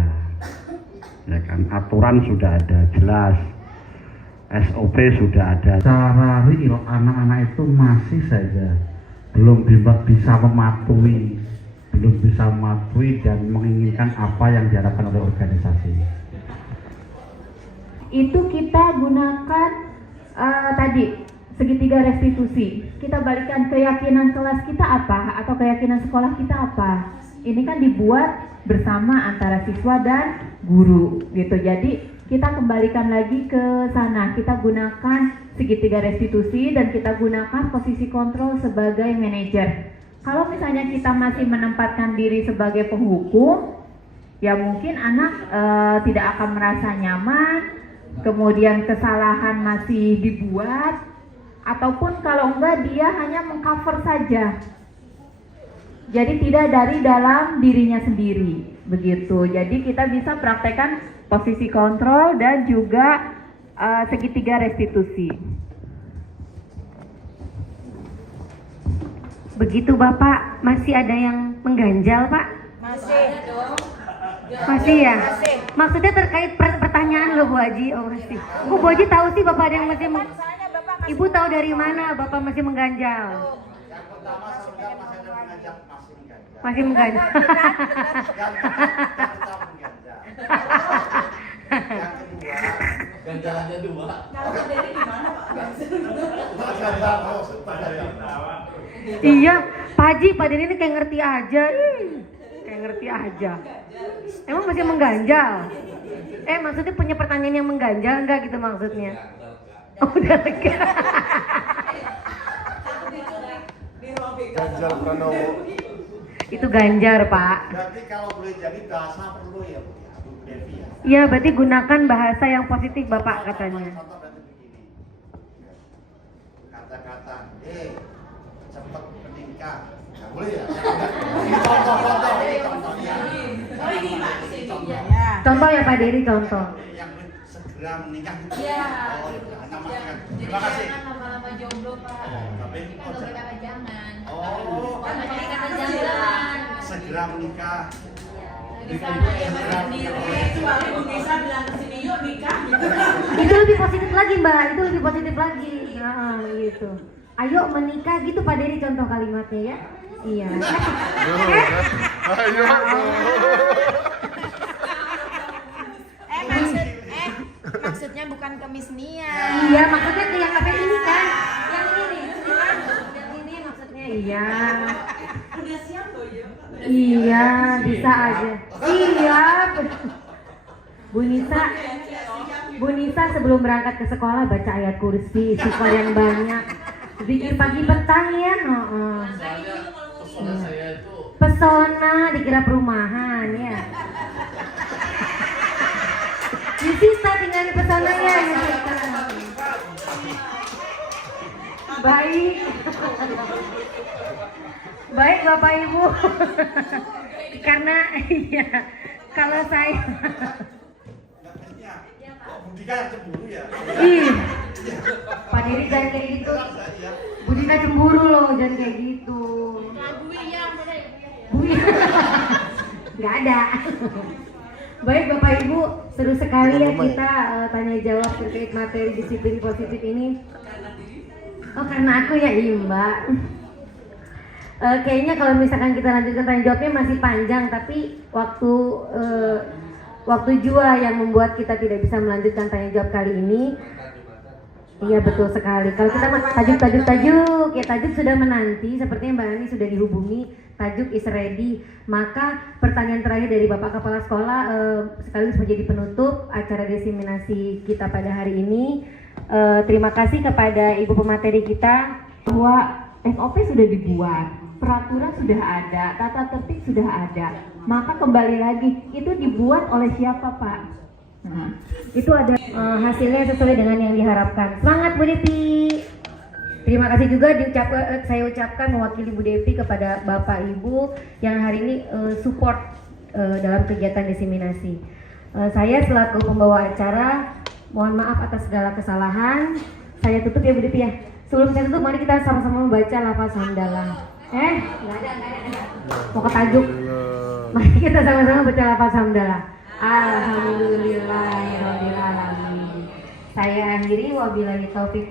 ya kan? Aturan sudah ada, jelas. SOP sudah ada. Cara real anak-anak itu masih saja belum bisa mematuhi, dan menginginkan apa yang diharapkan oleh organisasi. Itu kita gunakan tadi segitiga restitusi. Kita balikan keyakinan kelas kita apa atau keyakinan sekolah kita apa. Ini kan dibuat bersama antara siswa dan guru gitu. Jadi kita kembalikan lagi ke sana. Kita gunakan segitiga restitusi dan kita gunakan posisi kontrol sebagai manajer. Kalau misalnya kita masih menempatkan diri sebagai penghukum, ya mungkin anak tidak akan merasa nyaman, kemudian kesalahan masih dibuat, ataupun kalau enggak dia hanya mengcover saja. Jadi tidak dari dalam dirinya sendiri, begitu. Jadi kita bisa praktekkan posisi kontrol dan juga segitiga restitusi. Begitu Bapak, masih ada yang mengganjal Pak? Masih dong. Masih ya? Maksudnya terkait pertanyaan loh Bu Haji. Oh masih. Kok Bu Haji tahu sih Bapak ada yang masih Ibu tahu dari mana Bapak masih mengganjal? Yang pertama saudara masih ada mengajak Masih mengganjal. Yang pertama mengganjal. Yang kedua, Ganjalannya 2. Iya, Pak Haji, Pak Deni ini kayak ngerti aja. Kayak ngerti aja. Emang masih mengganjal? Maksudnya punya pertanyaan yang mengganjal enggak gitu maksudnya? Oh, udah lega. Ganjar Pranowo. Itu Ganjar, Pak. berarti kalau boleh jadi bahasa perlu ya Bu ya, Bu Devi ya. Iya, berarti gunakan bahasa yang positif Bapak katanya. Contoh berarti begini. Kata-kata, cepat menikah. Nggak boleh ya? Contoh ini contohnya. Contoh ya Pak Dery, contoh. Yang segera menikah gitu. Iya. Oh, ya. Namakan. Jadi Terima kasih. jangan lama-lama jomblo Pak. Tapi Kita nggak boleh kata jangan. oh, Karena jadi kata jangan. segera menikah. Bisa dia masih sendiri. Itu lebih positif lagi Mbak, itu lebih positif lagi. Nah, gitu. Ayo menikah gitu Pak Dery contoh kalimatnya ya. Iya. Ayo. Maksudnya bukan kemis Nia. Iya, maksudnya ke yang kafe ini kan. Yang ini. Yang ini maksudnya iya. Udah siap loh ya. Iya, bisa aja. Iya. Bu Nisa sebelum berangkat ke sekolah baca ayat kursi, istighfar yang banyak. Zikir pagi petang ya. Soalnya pesona saya itu Pesona dikira perumahan ya. Yusista tinggal di pesonanya Yusista. Baik. Baik Bapak Ibu. Karena iya, kalau saya Budika yang cemburu ya. ih, Pak Dery jangan kayak gitu. Budika cemburu loh, jangan kayak gitu. Nggak ada. Baik Bapak Ibu, seru sekali ya kita tanya jawab terkait materi disiplin positif ini. Oh karena aku ya iya Mbak. Kayaknya kalau misalkan kita lanjutkan tanya jawabnya masih panjang, tapi waktu jua yang membuat kita tidak bisa melanjutkan tanya jawab kali ini. Iya betul sekali. Kalau kita tajuk ya tajuk sudah menanti, sepertinya Mbak Ani sudah dihubungi, tajuk is ready. Maka pertanyaan terakhir dari Bapak Kepala Sekolah sekaligus menjadi penutup acara diseminasi kita pada hari ini. Terima kasih kepada Ibu pemateri kita bahwa SOP sudah dibuat, peraturan sudah ada, tata tertib sudah ada. Maka kembali lagi itu dibuat oleh siapa Pak? Nah, itu ada hasilnya sesuai dengan yang diharapkan. Semangat Bu Devi. Terima kasih juga saya ucapkan mewakili Bu Devi kepada Bapak Ibu yang hari ini support dalam kegiatan diseminasi. Saya selaku pembawa acara mohon maaf atas segala kesalahan. Saya tutup ya Bu Devi ya. Sebelum saya tutup mari kita sama-sama membaca lafaz hamdalah. Nggak ada. Mau ke tajuk. Mari kita sama-sama baca lafaz hamdalah. Alhamdulillahirabbil alamin. Saya akhiri wabillahi taufiq.